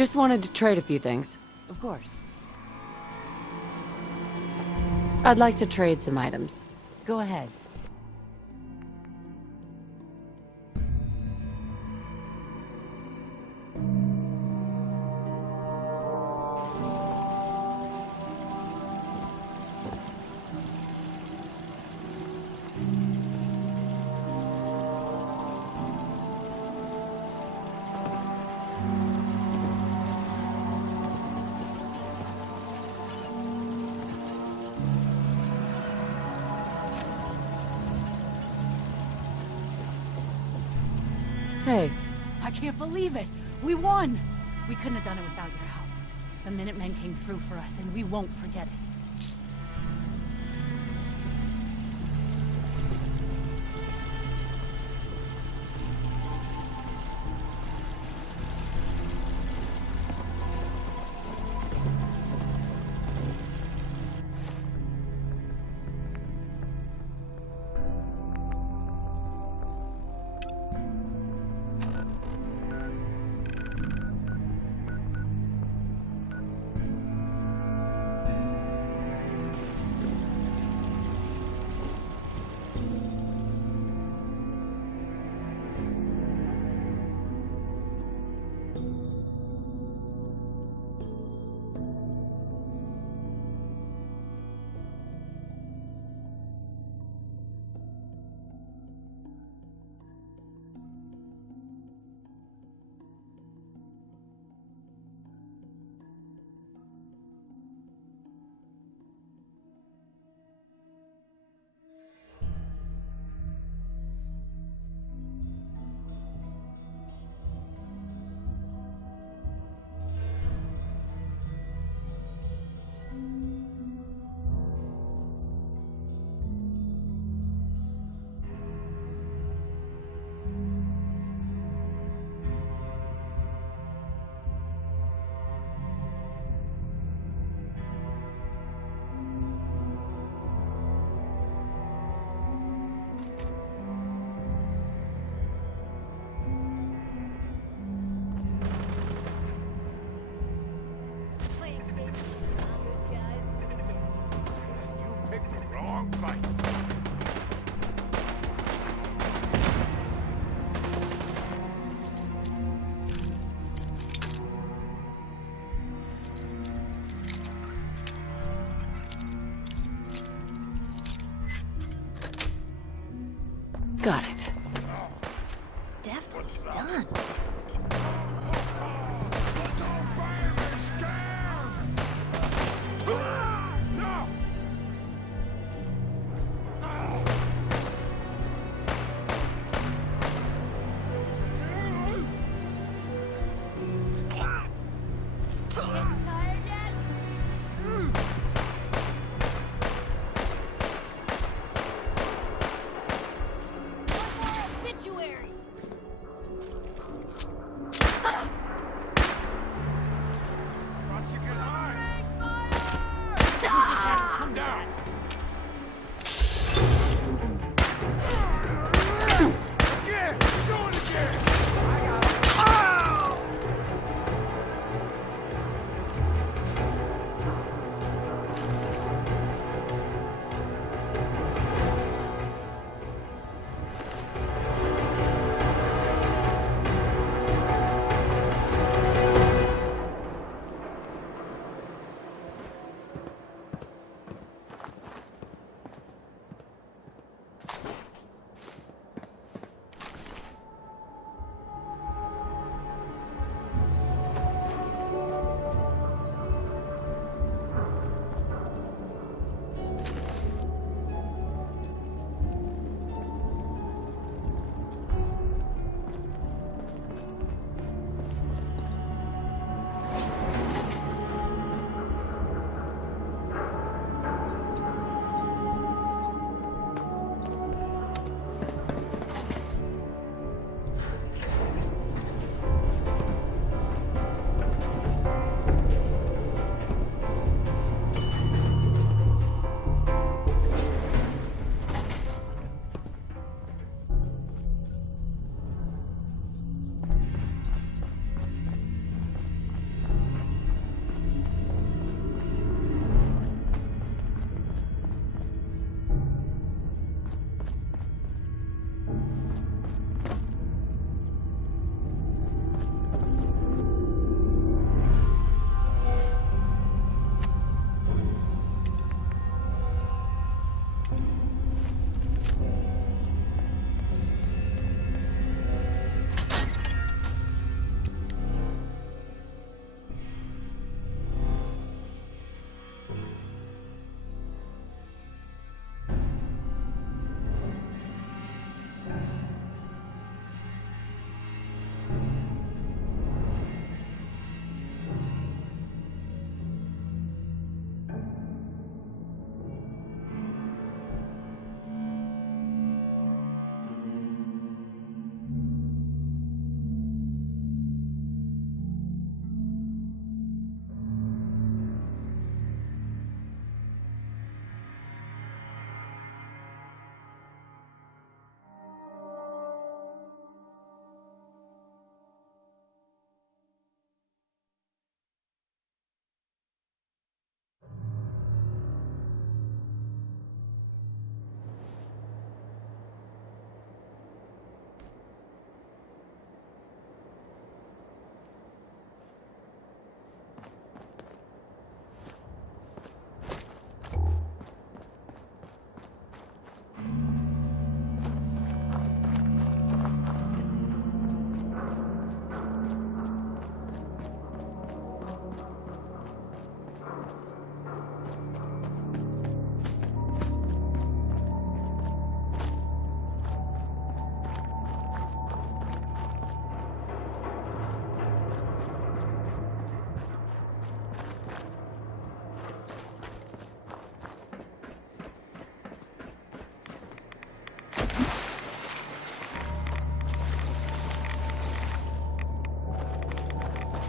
Just wanted to trade a few things. Of course. I'd like to trade some items. Go ahead. Hey. I can't believe it! We won! We couldn't have done it without your help. The Minutemen came through for us, and we won't forget it. Got it. Definitely done.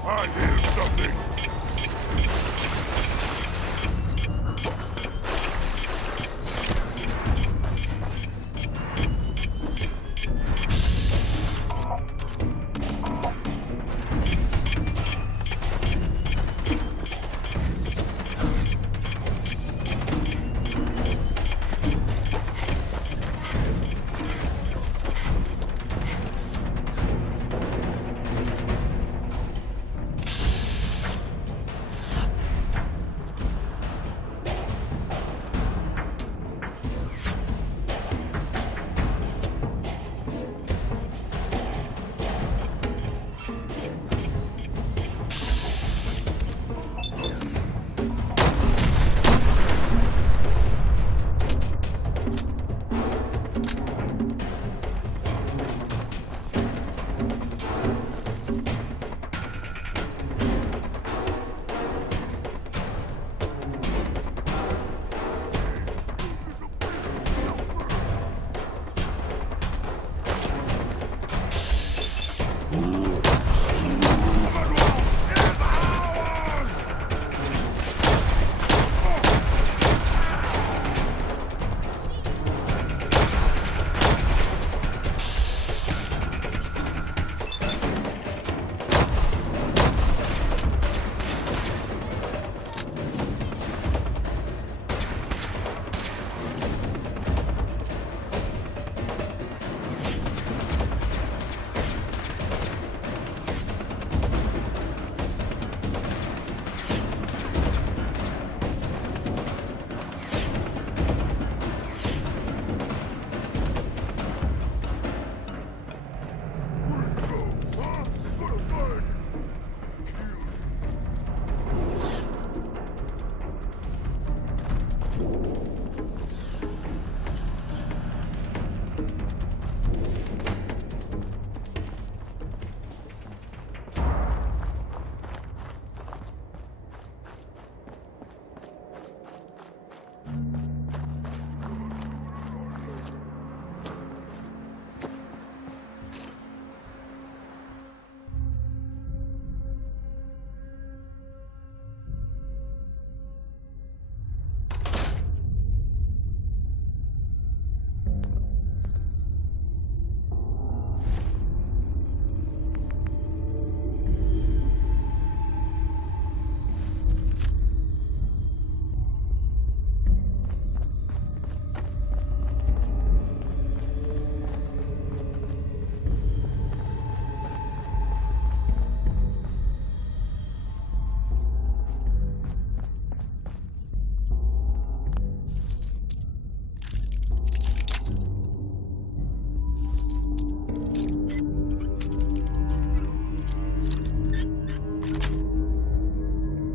I hear something.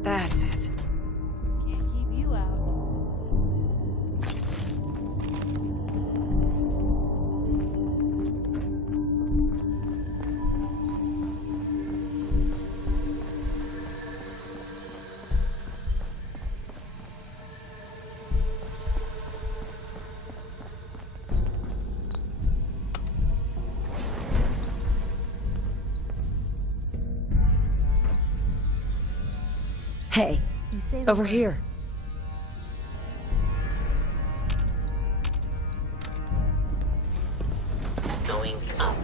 That's it. Can't keep you out. Hey, over here. Going up.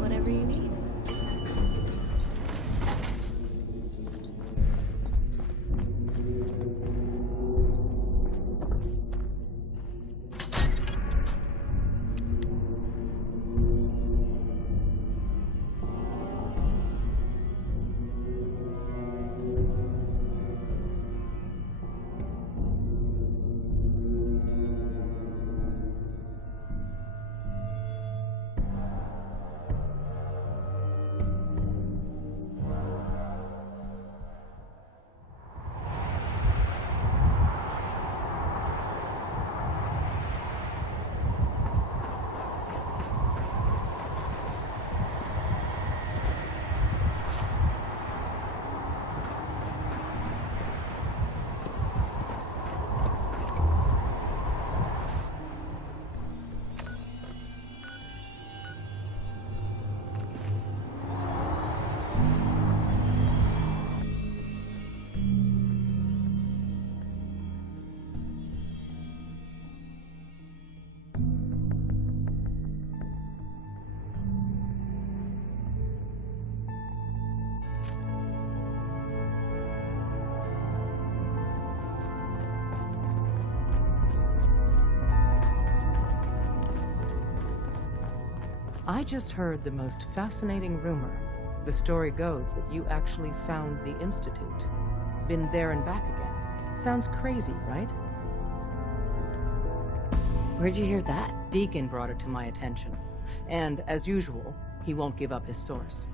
Whatever you need. I just heard the most fascinating rumor. The story goes that you actually found the Institute. Been there and back again. Sounds crazy, right? Where'd you hear that? Deacon brought it to my attention. And, as usual, he won't give up his source.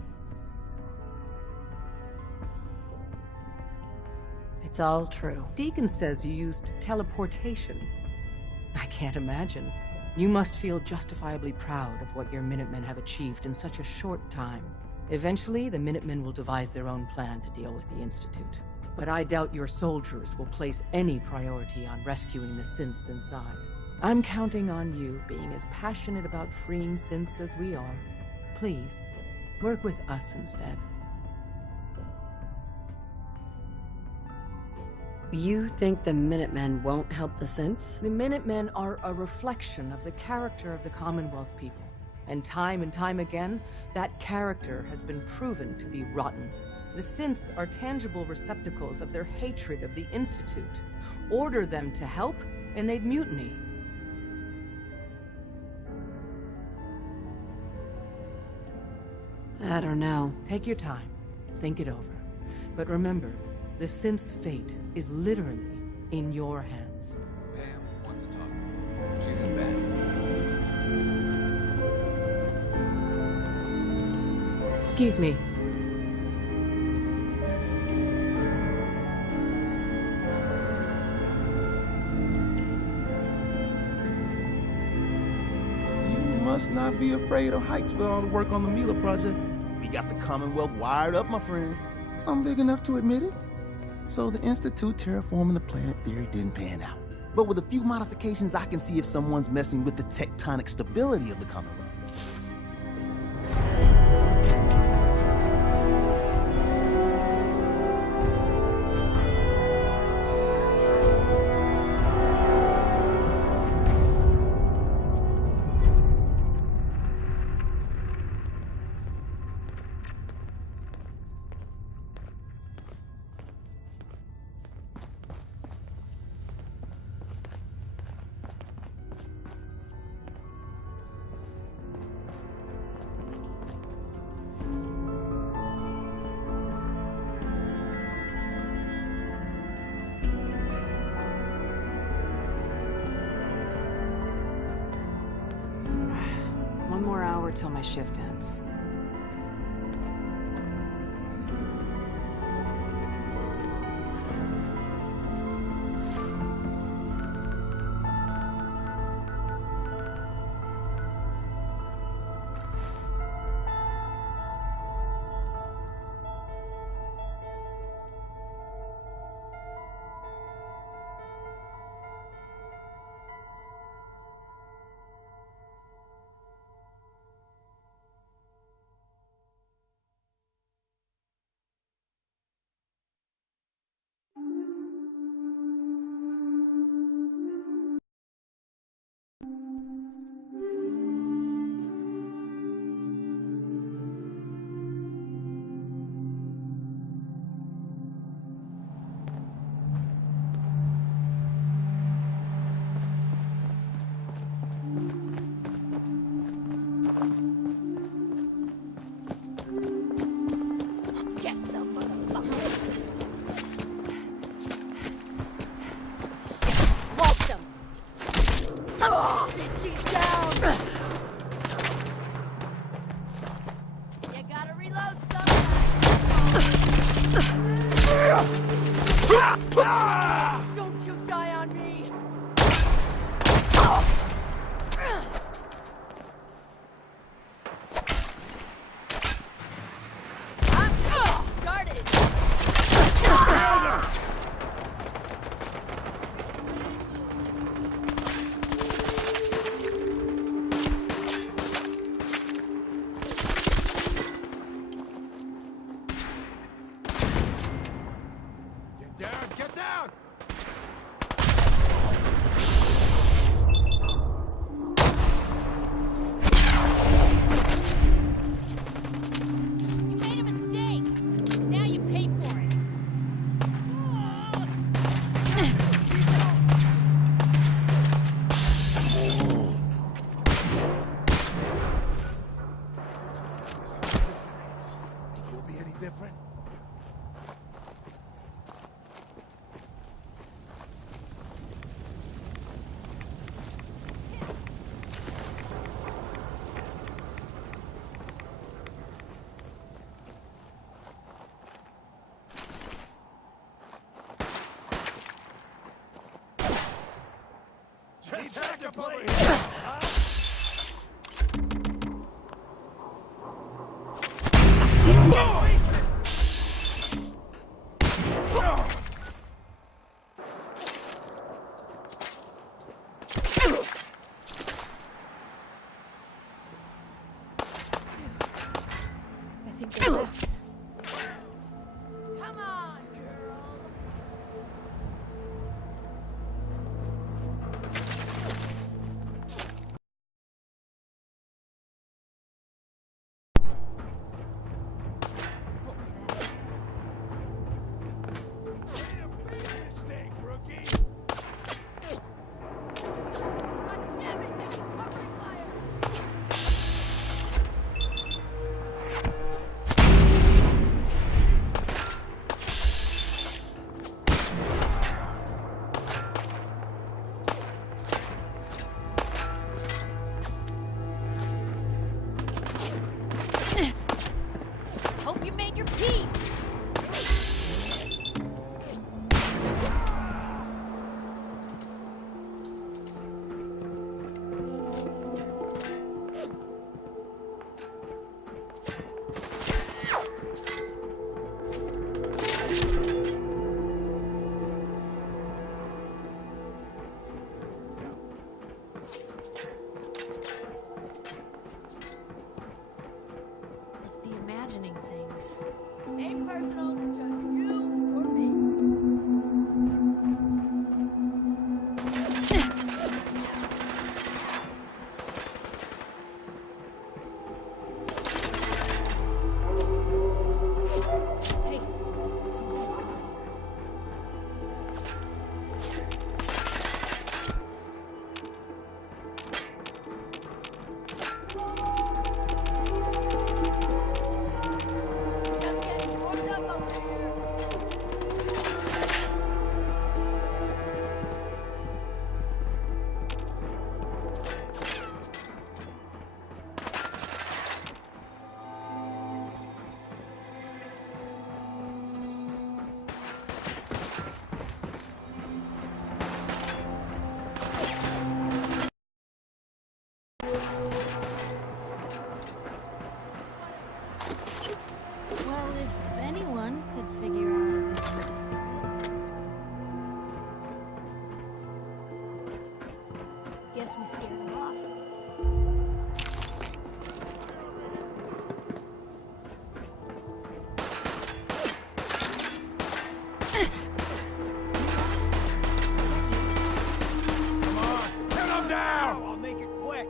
It's all true. Deacon says you used teleportation. I can't imagine. You must feel justifiably proud of what your Minutemen have achieved in such a short time. Eventually, the Minutemen will devise their own plan to deal with the Institute. But I doubt your soldiers will place any priority on rescuing the synths inside. I'm counting on you being as passionate about freeing synths as we are. Please, work with us instead. You think the Minutemen won't help the synths? The Minutemen are a reflection of the character of the Commonwealth people. And time again, that character has been proven to be rotten. The synths are tangible receptacles of their hatred of the Institute. Order them to help, and they'd mutiny. I don't know. Take your time. Think it over. But remember, the synth's fate is literally in your hands. Pam wants to talk. She's in bed. Excuse me. You must not be afraid of heights with all the work on the Mila project. We got the Commonwealth wired up, my friend. I'm big enough to admit it. So the Institute terraforming the planet theory didn't pan out. But with a few modifications, I can see if someone's messing with the tectonic stability of the Commonwealth. One more hour till my shift ends. Don't you die on me! I'm getting started! Need backup over here. I think they left. Come on, girl. What was that? Made a big mistake, rookie. God damn it! It's covering fire. Hope you made your peace. Must be imagining things. Ain't personal, just you or me. Hey, somebody's out there. Just getting warmed up over here. Well, if anyone could figure out a use for it. Guess we scared him off. Come on, pin him down. I'll make it quick.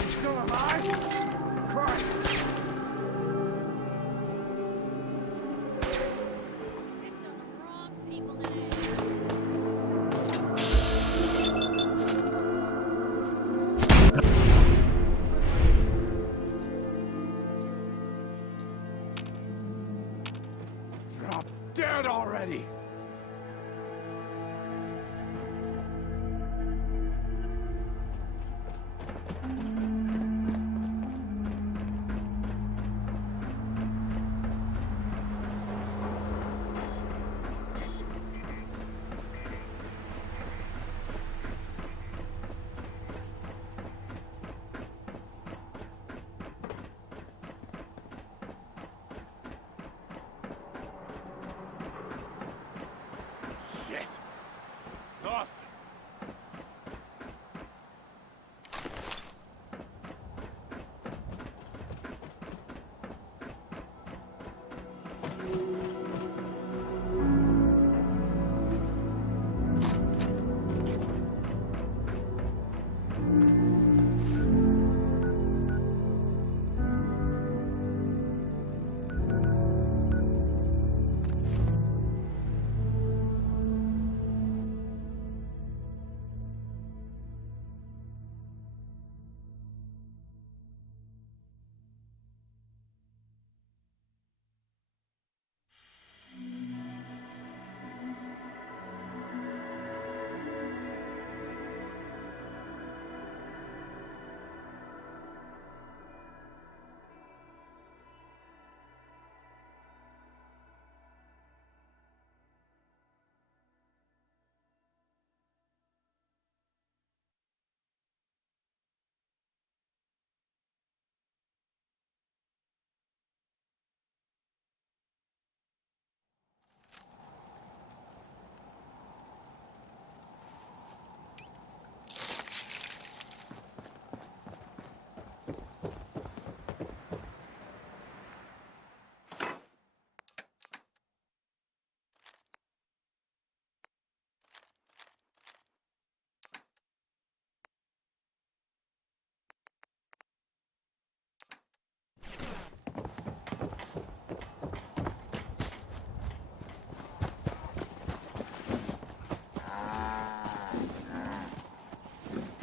You still alive? Christ. Picked on the wrong people today. Drop dead already.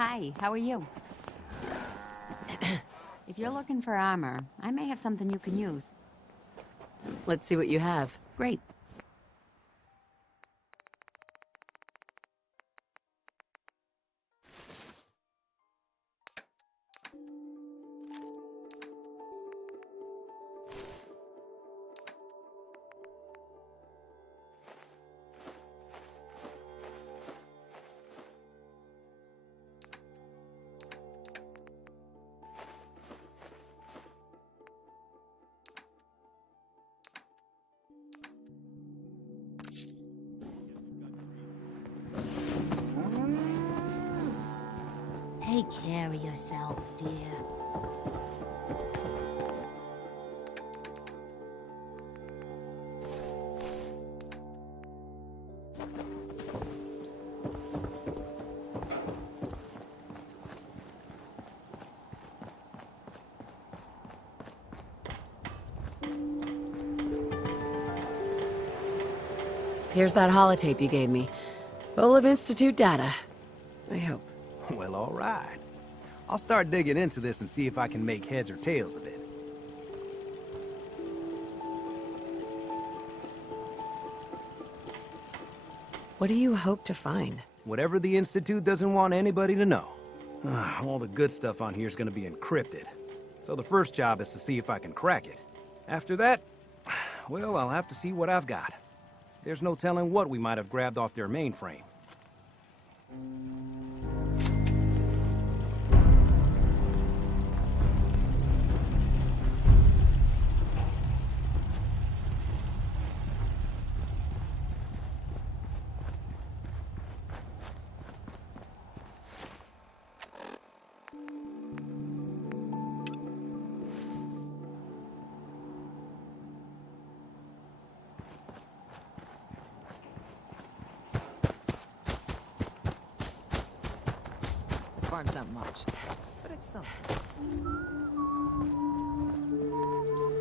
Hi, how are you? If you're looking for armor, I may have something you can use. Let's see what you have. Great. Take care of yourself, dear. Here's that holotape you gave me. Full of Institute data. I hope. Well, all right. I'll start digging into this and see if I can make heads or tails of it. What do you hope to find? Whatever the Institute doesn't want anybody to know. All the good stuff on here is going to be encrypted. So the first job is to see if I can crack it. After that, well, I'll have to see what I've got. There's no telling what we might have grabbed off their mainframe. Farm's not much, but it's something.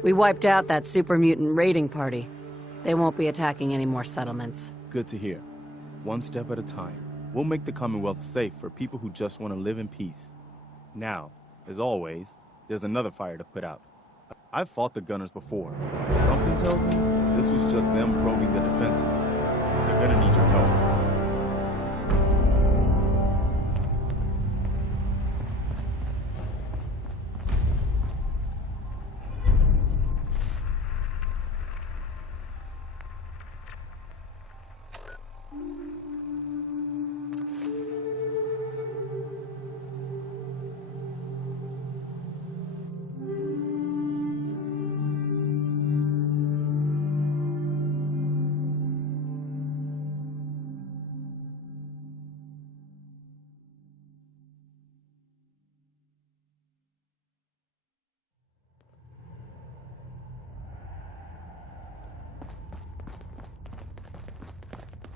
We wiped out that super mutant raiding party. They won't be attacking any more settlements. Good to hear. One step at a time. We'll make the Commonwealth safe for people who just want to live in peace. Now, as always, there's another fire to put out. I've fought the gunners before. Something tells me this was just them probing the defenses. They're gonna need your help.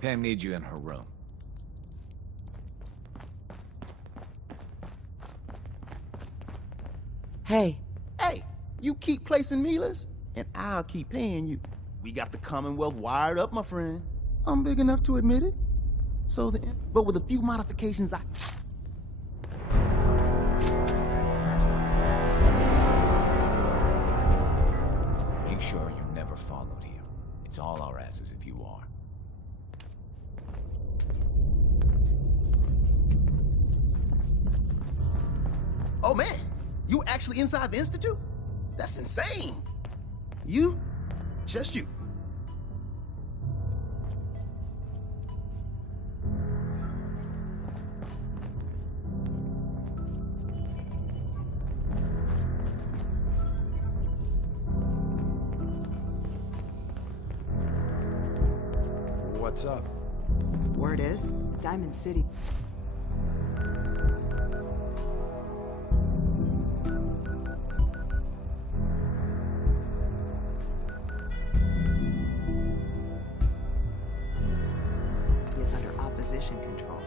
Pam needs you in her room. Hey. Hey, you keep placing mealers, and I'll keep paying you. We got the Commonwealth wired up, my friend. I'm big enough to admit it. So but with a few modifications, Make sure you're never followed here. It's all our asses if you are. Oh man, you were actually inside the Institute? That's insane. You? Just you. What's up? Word is, Diamond City. Is under opposition control.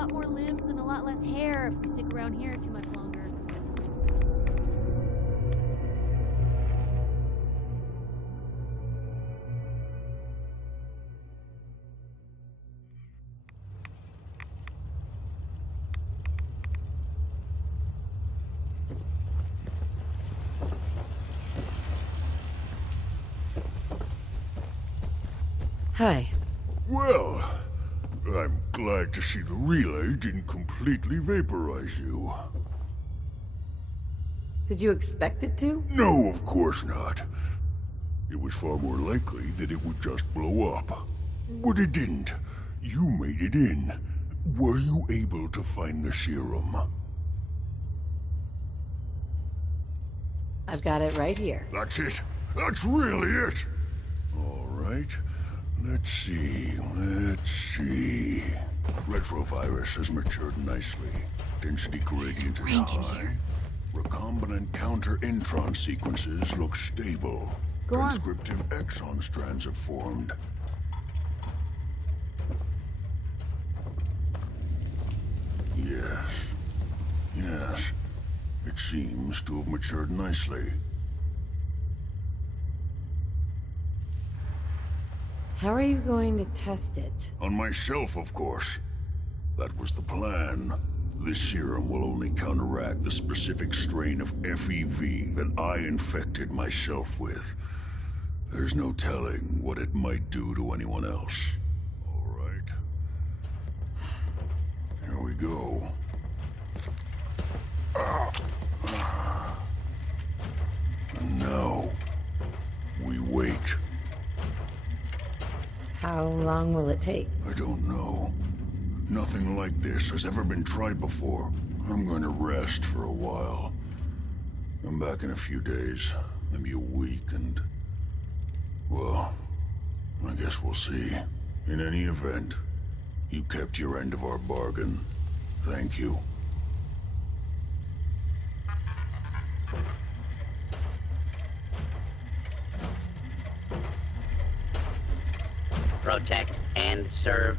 lot more limbs and a lot less hair if we stick around here too much longer. Hi. Well, I'm glad to see the relay didn't completely vaporize you. Did you expect it to? No, of course not. It was far more likely that it would just blow up. But it didn't. You made it in. Were you able to find the serum? I've got it right here. That's it. That's really it. All right. Let's see. Retrovirus has matured nicely. Density gradient is high. Recombinant counter-intron sequences look stable. Transcriptive exon strands have formed. Yes. It seems to have matured nicely. How are you going to test it? On myself, of course. That was the plan. This serum will only counteract the specific strain of FEV that I infected myself with. There's no telling what it might do to anyone else. All right. Here we go. And now, we wait. How long will it take? I don't know. Nothing like this has ever been tried before. I'm going to rest for a while. I'm back in a few days, maybe a week, and... well, I guess we'll see. In any event, you kept your end of our bargain. Thank you. Protect and serve